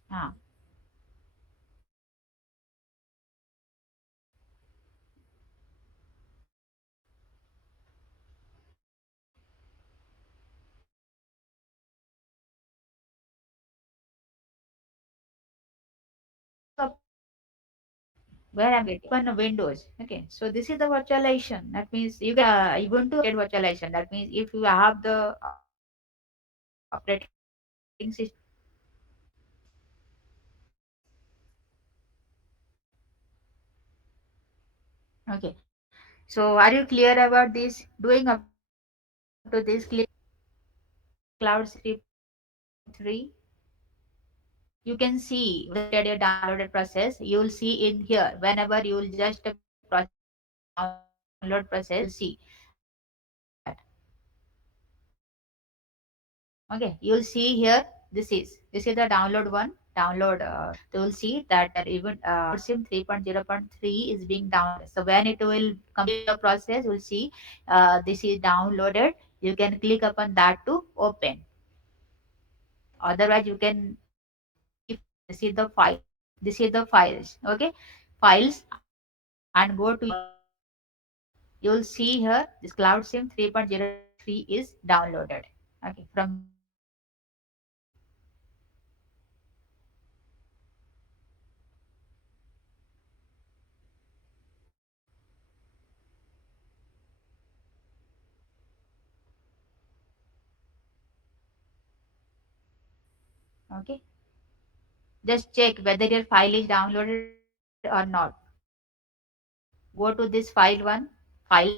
Ah, where I'm getting open Windows. Okay, so this is the virtualization. That means you can Ubuntu virtualization. That means if you have the operating system, okay. So are you clear about this? Doing up to this click Cloud 3.3. You can see when you your downloaded process, you will see in here whenever you will just process the download process, you will see that. Okay, you will see here. This is the download one. Download. You will see that even SIM 3.0.3 is being downloaded. So when it will complete the process, you will see this is downloaded. You can click upon that to open. Otherwise, you can see from here. This is the file. This is the files. Okay, files and go to your you will see here this Cloud SIM 3.0.3 is downloaded. Okay, from here. Okay, just check whether your file is downloaded or not. Go to this file one, files,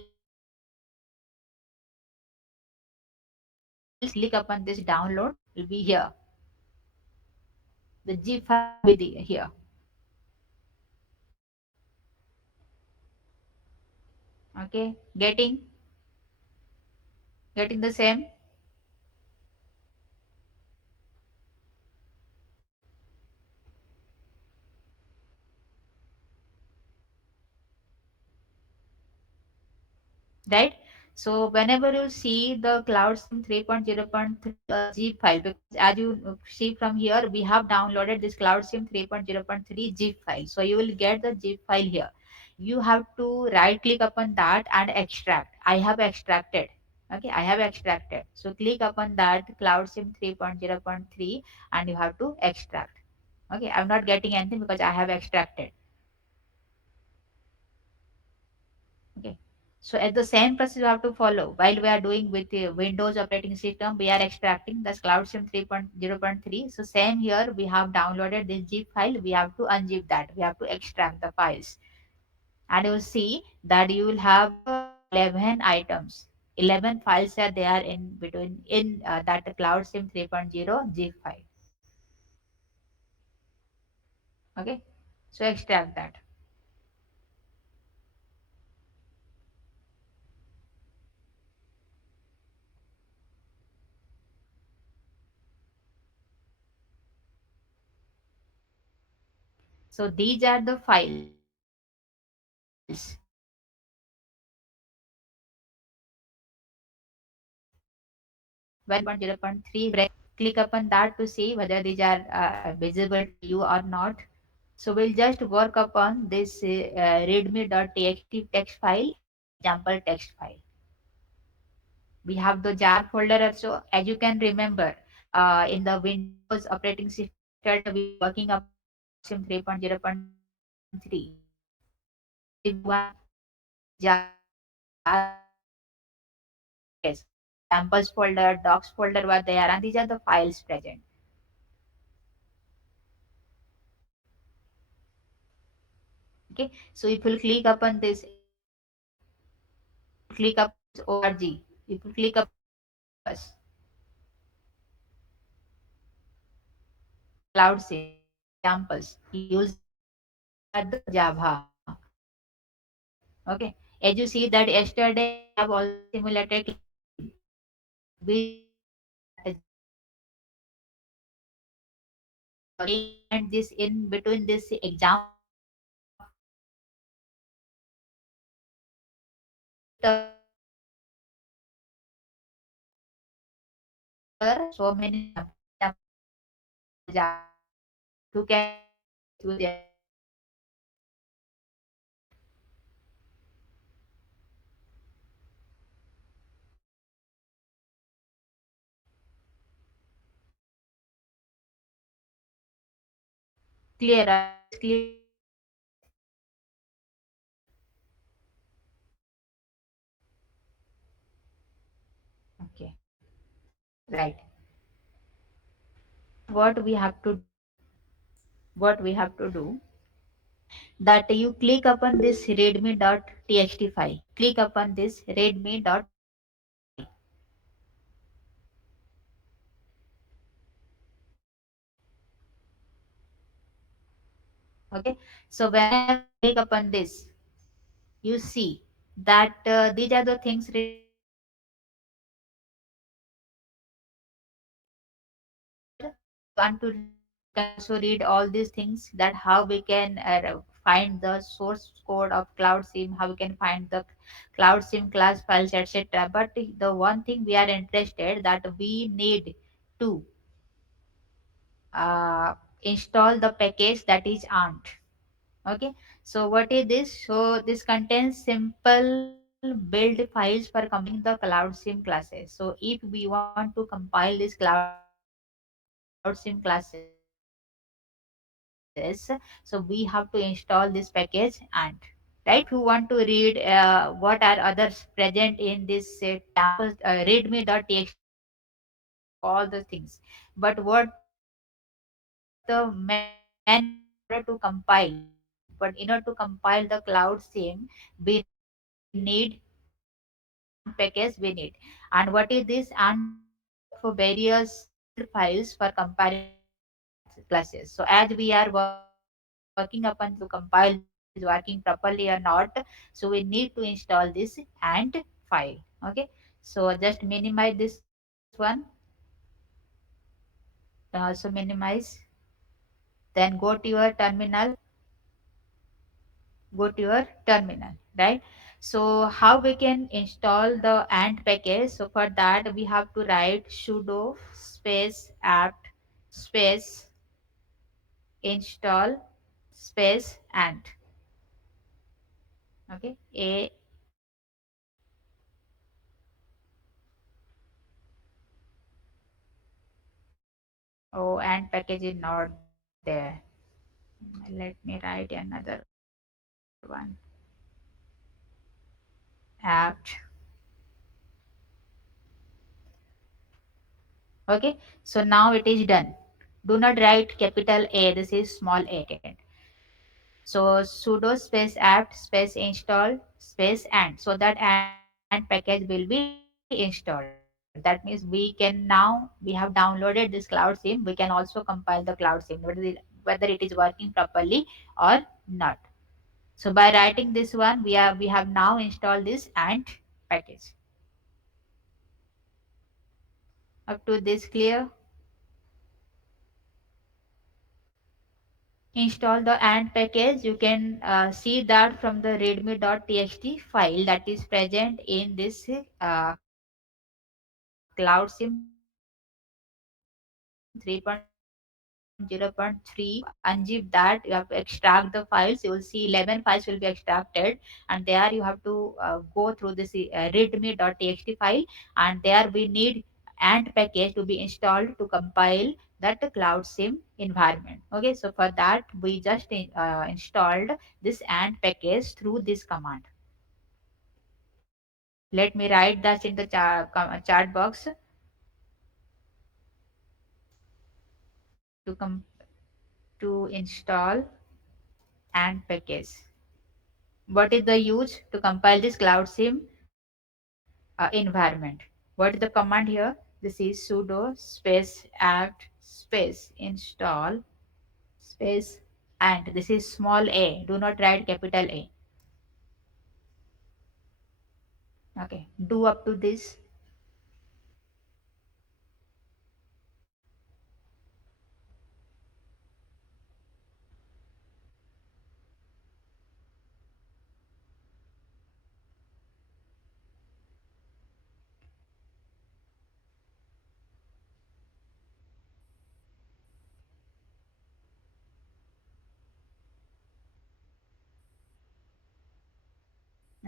and click upon this download. Will be here. The zip file will be here. Okay, getting the same. Right? So whenever you see the Cloud SIM 3.0.3 zip file, because as you see from here, we have downloaded this Cloud SIM 3.0.3 zip file. So you will get the zip file here. You have to right click upon that and extract. I have extracted. Okay, I have extracted. So click upon that Cloud SIM 3.0.3 and you have to extract. Okay, I'm not getting anything because I have extracted. Okay. So at the same process you have to follow while we are doing with the Windows operating system, we are extracting the Cloud SIM 3.0.3. So same here, we have downloaded this zip file. We have to unzip that. We have to extract the files. And you will see that you will have 11 items. 11 files are there in between in that Cloud SIM 3.0 zip file. Okay. So extract that. So these are the files. When you extract the files, you will see that 3.0.3 is break. click upon that to see whether these are visible to you or not. So we'll just work upon this readme.txt text file and example text file. We have the jar folder also. As you can remember, in the Windows operating system, yesterday we are working upon the Cloud SIM 3.0.3. So if you want to see one jar folder, examples folder, docs folder were there, and these are the files present. Okay, so if you click upon this example, if you click upon this org, if you click upon this campus, cloud sim examples using the Java. Okay, as you see that yesterday we have also simulated cloud sim with that Java program. So in this in between this example file and Java folder, we have kept here so many examples of the Java that you can install this with your clear. Is clear? Okay, right. So what we have to do? What we have to do? That you click upon this readme.txt file. Click upon this readme.txt file. Okay. So whenever you click upon this, you see that these are the things written here. If you want to read, you can also read all these things, that how we can find the source code of Cloud SIM, how we can find the Cloud SIM class files, etc. But the one thing we are interested, that we need to install the package that is Ant. Okay, so what is this? So this contains simple build files for compiling the Cloud SIM classes. So if we want to compile this Cloud SIM classes, so we have to install this package Ant. Right, if you want to read what are others present in this campus readme.txt file, you can also read all the things. But what the main important is, in order to compile, but in order to compile the Cloud SIM, we need Ant package we need. And what is this Ant package? Ant package consists of various build files for comparing the classes. So as we are working upon this to compile this, whether it is working properly or not, so we need to install this Ant file. Okay, so just minimize this one. Also minimize, then go to your terminal, right? So how we can install the Ant package? So for that we have to write sudo space apt space install space Ant. Okay, a oh, Ant package is not there. Let me write another one. Apt. Okay, so now it is done. Do not write capital A, this is small a second. So sudo space apt space install space and, so that and package will be installed. That means we can now, we have downloaded this Cloud SIM, we can also compile the Cloud SIM, whether it is working properly or not. So by writing this one, we have now installed this Ant package. Up to this clear? Install the Ant package. You can see that from the readme.txt file that is present in this Cloud SIM package. 3.0.3, you have to unzip that, you have to extract the files. You will see 11 files will be extracted, and there you have to go through this readme.txt file, and there we need ant package to be installed to compile that cloud sim environment. Okay, so for that we just installed this ant package through this command. Let me write that in the chat box. to com- to install ant package. What is the use to compile this cloud sim environment? What is the command here? This is sudo space apt space install space ant. This is small a. Do not write capital A. Okay. Do up to this.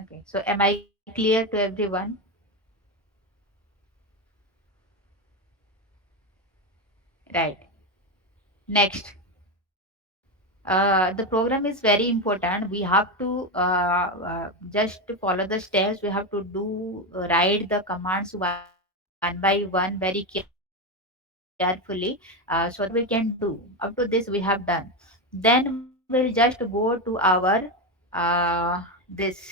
Okay. So am I clear to everyone? Right. Next. The program is very important. We have to just to follow the steps. We have to do write the commands one by one very carefully, so that we can do. Up to this we have done. Then we'll just go to our this.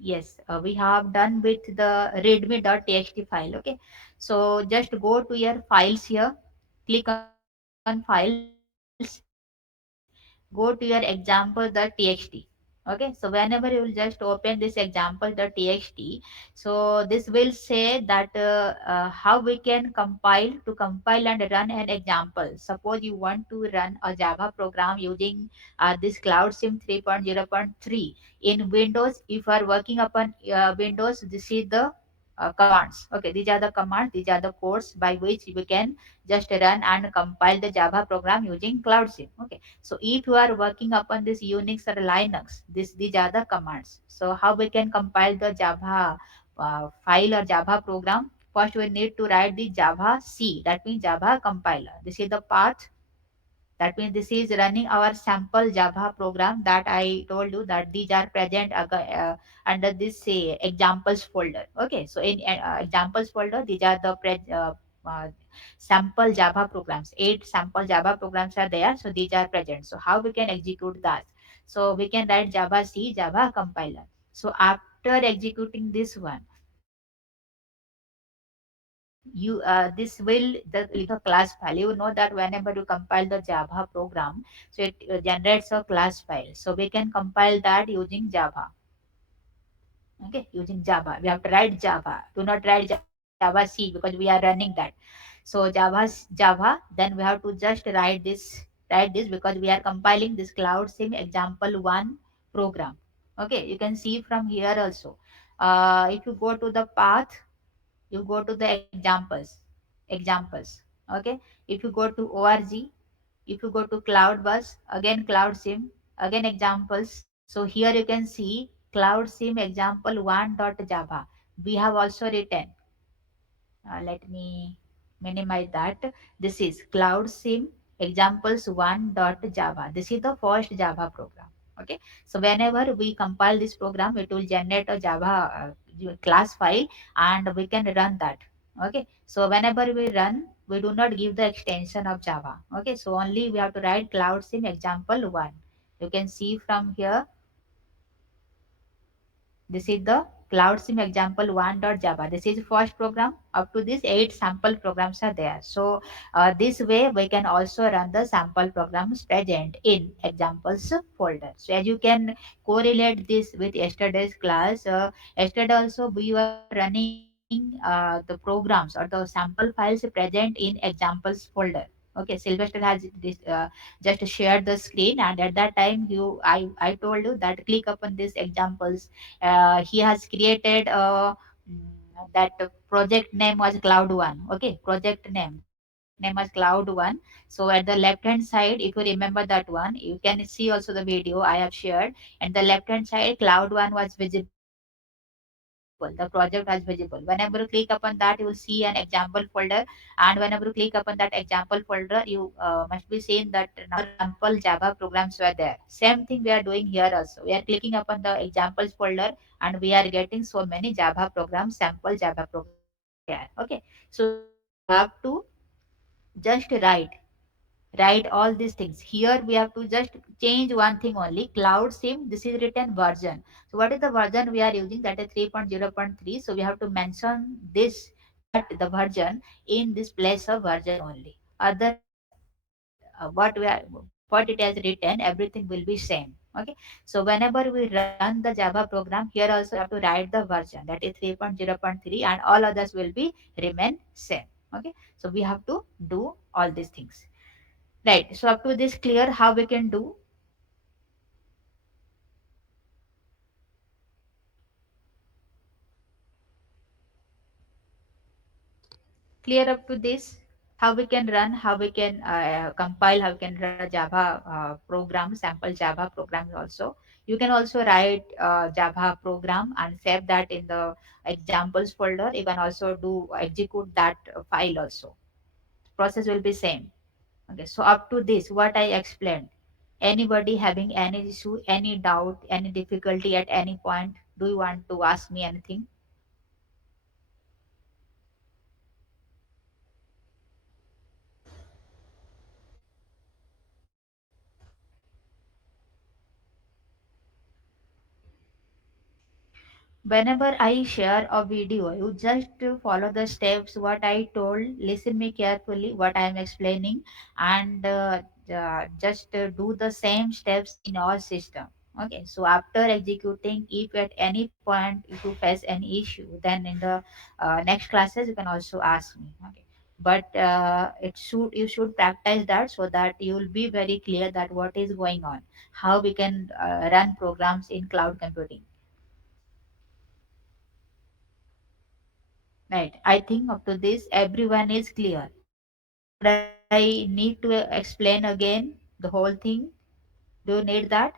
Yes, we have done with the readme.txt file. Okay, so just go to your files here, click on files, go to your example.txt. Okay, so whenever you will just open this example.txt, so this will say that how we can compile and run an example. Suppose you want to run a Java program using this Cloud SIM 3.0.3 in Windows. If you are working upon Windows, this is the commands. Okay, these are the commands, these are the codes by which we can just run and compile the Java program using Cloud SIM. Okay, so if you are working upon this Unix or Linux, these are the commands. So how we can compile the Java file or Java program? First, we need to write the Java C, that means Java compiler. This is the path. That means this is running our sample Java program that I told you that these are present under this say examples folder. Okay, so in examples folder, these are the uh, sample Java programs. 8 sample Java programs are there, so these are present. So how we can execute that? So we can write Java C, Java compiler. So after executing this one, you this will the class file. You know that whenever you compile the Java program, so it generates a class file. So we can compile that using Java. Okay, using Java we have to write Java. Do not write Java C because we are running that. So Java, then we have to just write this because we are compiling this Cloud SIM example one program. Okay, you can see from here also. If you go to the path, you go to the examples. Okay, if you go to org, if you go to cloud bus, again Cloud SIM, again examples. So here you can see Cloud SIM example one dot Java. We have also written, let me minimize that. This is Cloud SIM examples one dot Java. This is the first Java program. Okay, so whenever we compile this program, it will generate a Java class file, and we can run that. Okay, so whenever we run, we do not give the extension of Java. Okay, so only we have to write Cloud SIM example one. You can see from here, this is the Cloud SIM example one.java. This is first program. Up to this 8 sample programs are there. So this way we can also run the sample programs present in examples folder. So as you can correlate this with yesterday's class, yesterday also we were running the programs or the sample files present in examples folder. Okay, Sylvester has this, just shared the screen, and at that time I told you that click upon these examples. He has created that project name was Cloud One. Okay, project name. name as cloud one. So at the left hand side, if you remember that one, you can see also the video I have shared. And the left hand side, cloud one was visible. The project was visible. Whenever you click upon that, you will see an example folder. And whenever you click upon that example folder, you must be seeing that now sample Java programs were there. Same thing we are doing here also. We are clicking upon the examples folder and we are getting so many Java programs, sample Java programs are there. Okay. So you have to just write all these things. Here we have to just change one thing only. Cloud sim, this is written version. So what is the version we are using? That is 3.0.3. So we have to mention this, that the version in this place of version only. Otherwise, what it has written, everything will be same. Okay. So whenever we run the Java program, here also we have to write the version, that is 3.0.3, and all others will be remain same. Okay. So we have to do all these things. Right. So up to this clear how we can do. Clear up to this how we can run, how we can compile, how we can run a Java program, sample Java programs also. You can also write Java program and save that in the examples folder. You can also do execute that file also. Process will be same. Okay. So up to this, what I explained. Anybody having any issue, any doubt, any difficulty at any point? Do you want to ask me anything? Whenever I share a video, you just follow the steps what I told. Listen me carefully what I am explaining, and just do the same steps in your system. Okay. So after executing, if at any point if you face any issue, then in the next classes you can also ask me. Okay. But it should you should practice that so that you will be very clear that what is going on, how we can run programs in cloud computing. Right. I think up to this, everyone is clear. Should I need to explain again the whole thing? Do you need that?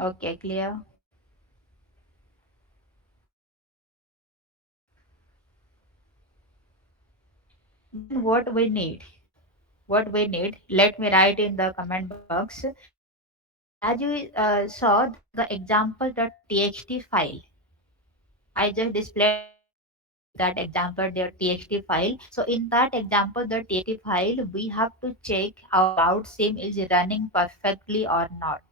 Okay, clear. Then what we need? What we need? Let me write in the comment box. As you saw the example.txt file, I just displayed on the screen that example.txt file. So in that example.txt file, we have to check our cloud sim is running perfectly or not,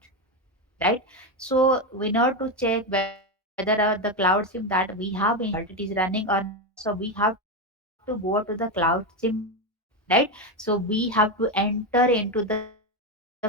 right? So we know to check whether the cloud sim that we have installed it is running or not. So we have to go to the cloud sim directory, right? So we have to enter into the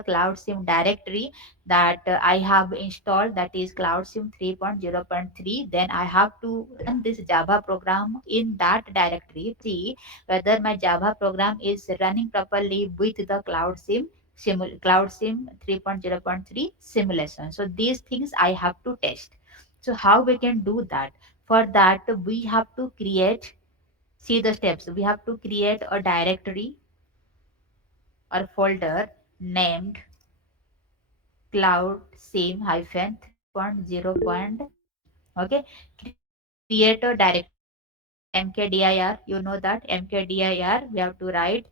cloud sim directory that I have installed, that is cloud sim 3.0.3. Then I have to run this Java program in that directory to see whether my Java program is running properly with the cloud sim 3.0.3 simulation. So these things I have to test. So how we can do that? For that we have to create, see the steps. We have to create a directory or folder named cloud sim hyphen 3.0.3. Okay. Create a directory mkdir. You know that mkdir. We have to write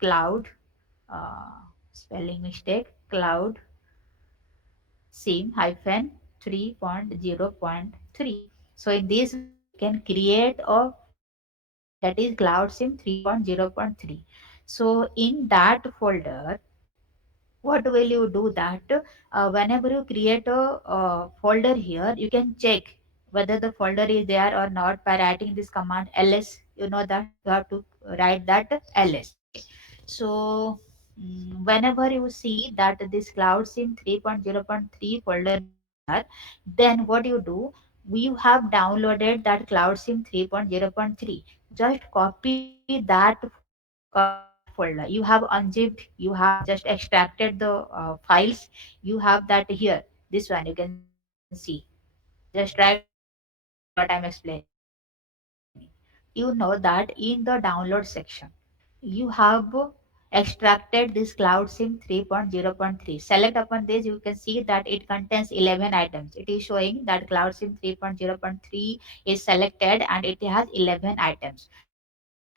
cloud, spelling mistake, cloud sim hyphen 3.0.3. So in this way we can create a folder that is cloud sim 3.0.3. So in that folder, what will you do that whenever you create a folder here, you can check whether the folder is there or not by writing this command ls. You know that you have to write that ls. Okay. So whenever you see that this cloud sim 3.0.3 folder is there, then what you do, we have downloaded that cloud sim 3.0.3. Just copy that folder, you have unzipped, you have just extracted the files, you have that here, this one you can see. Just right click on that what I'm explaining. You know that in the download section, you have extracted this cloud sim 3.0.3. Select upon this, you can see that it contains 11 items. It is showing that cloud sim 3.0.3 is selected and it has 11 items.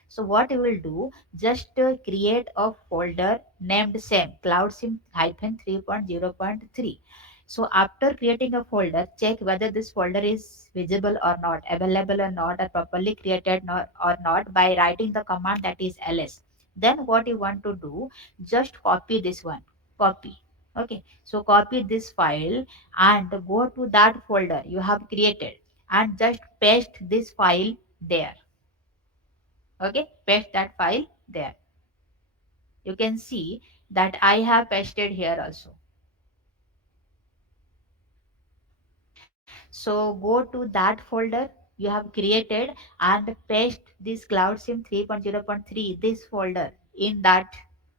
So what you will do, just create a folder named same cloud sim hyphen 3.0.3. So after creating a folder, check whether this folder is visible or not, available or not, or properly created or not by writing the command that is ls. Then what you want to do, just copy this one. Copy. Okay. So copy this file and go to that folder you have created and just paste this file there. Okay. Paste that file there. You can see that I have pasted here also. So go to that folder you have created and paste this cloud sim 3.0.3 this folder in that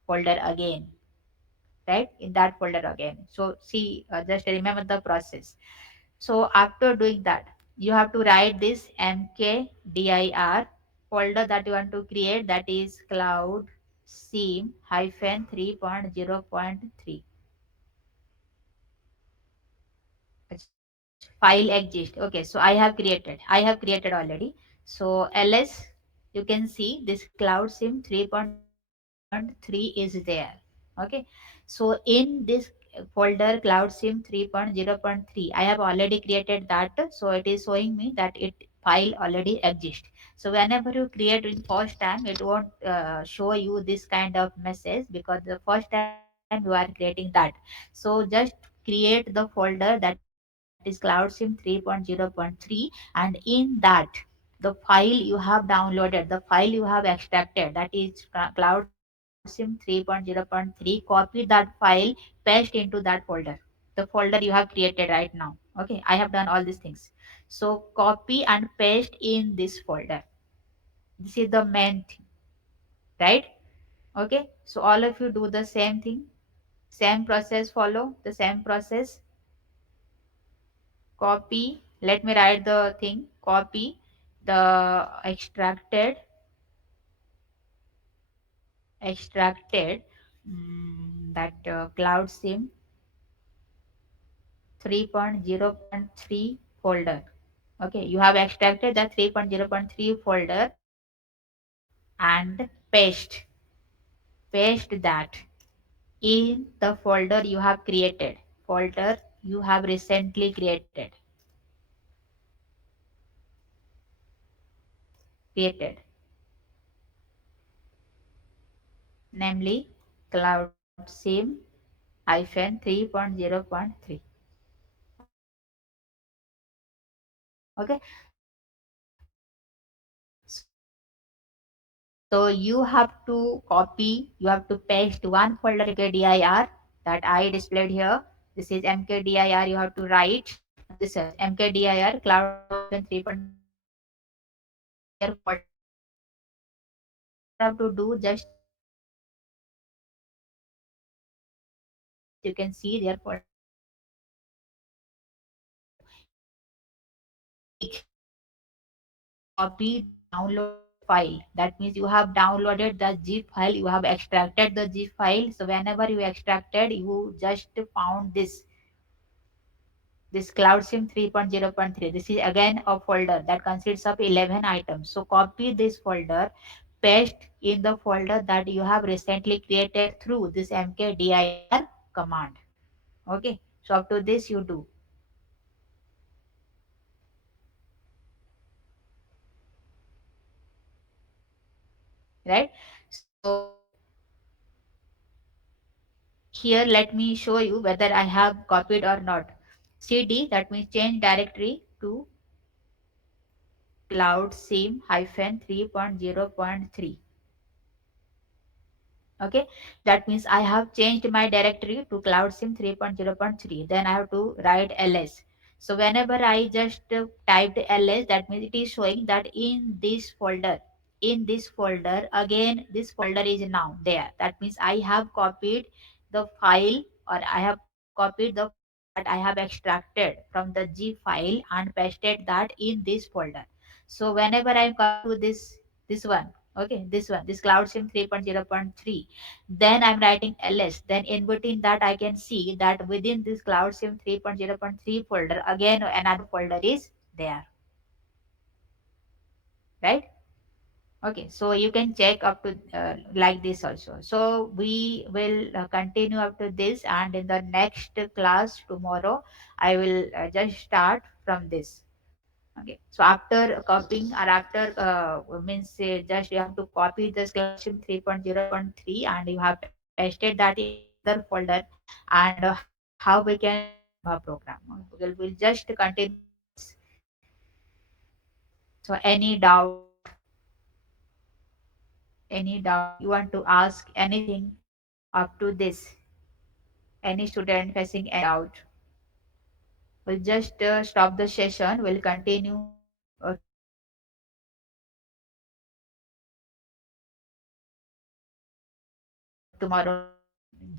folder again, right, in that folder again. So see, just remember the process. So after doing that, you have to write this mkdir folder that you want to create, that is cloud sim hyphen 3.0.3. File exist. Okay, so I have created already. So ls, you can see this cloud sim 3.0.3 is there. Okay, so in this folder cloud sim 3.0.3, I have already created that, so it is showing me that it file already exists. So whenever you create in first time, it won't show you this kind of message because the first time you are creating that. So just create the folder that is cloud sim 3.0.3, and in that the file you have downloaded, the file you have extracted, that is cloud sim 3.0.3, copy that file, paste into that folder, the folder you have created right now. Okay, I have done all these things. So copy and paste in this folder. This is the main thing, right? Okay, so all of you do the same thing, same process, follow the same process. Copy, let me write the thing. Copy the extracted that cloud sim 3.0.3 folder. Okay, you have extracted the 3.0.3 folder and paste that in the folder you have created, folder you have recently created, namely cloud sim hyphen 3.0.3. Okay, so you have to copy, you have to paste one folder mkdir that I displayed here. This is mkdir, you have to write this is mkdir cloud sim hyphen 3.0.3 here folder. What you have to do, just you can see there folder you have to click and copy the downloaded file. That means you have downloaded the zip file, you have extracted the zip file. So whenever you extracted, you just found this cloud sim 3.0.3. This is again a folder that consists of 11 items. So copy this folder, paste in the folder that you have recently created through this mkdir command. Okay, so up to this you do, right? So here let me show you whether I have copied or not. cd, that means change directory to cloud sim hyphen 3.0.3. Okay, that means I have changed my directory to cloud sim 3.0.3. Then I have to write ls. So whenever I just typed ls, that means it is showing that in this folder again, this folder is now there. That means I have copied the file, or I have copied the folder that I have extracted from the zip file and pasted that in this folder. So whenever I'm coming to this one, okay, this one, this cloud sim 3.0.3, then I'm writing ls, then in between that I can see that within this cloud sim 3.0.3 folder again another folder is there, right? Okay, so you can check up to like this also. So we will continue up to this, and in the next class tomorrow, I will just start from this. Okay, so after copying or after means just you have to copy this classroom 3.0.3 and you have pasted that in another folder, and how we can run the Java program. We'll just continue from this. So any doubt you want to ask anything up to this, any student facing any doubt, we'll just stop the session, we'll continue tomorrow.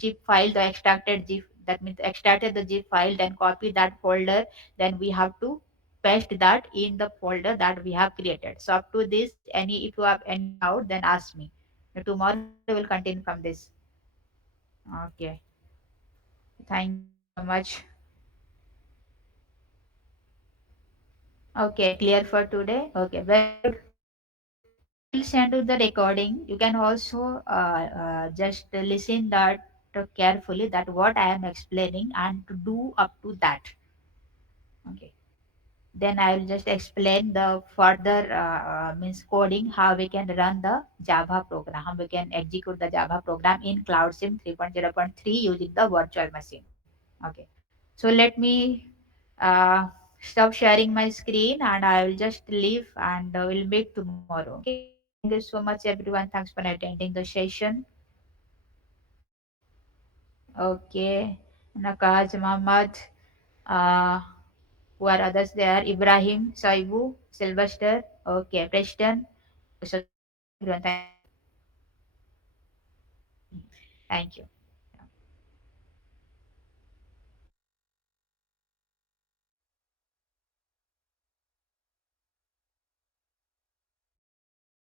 Zip file, the extracted zip, that means extracted the zip file, then copy that folder, then we have to paste that in the folder that we have created. So up to this, any if you have any doubt, then ask me. Tomorrow we'll continue from this. Okay. Thank you so much. Okay, clear for today. Okay, very good. So I will send you the recording. You can also just listen that carefully that what I am explaining and to do up to that. Okay. Then I will just explain the further means coding, how we can run the Java program, how we can execute the Java program in CloudSIM 3.0.3 using the virtual machine. Okay. So let me uh, stop sharing my screen and I will just leave and we'll meet tomorrow. Okay. Thank you so much, everyone. Thanks for attending the session. Okay. Nakaj, Muhammad, uh, who are others there? Ibrahim, Saibu, Sylvester. Okay. Preston. So thank you, everyone. Thank you. Thank you.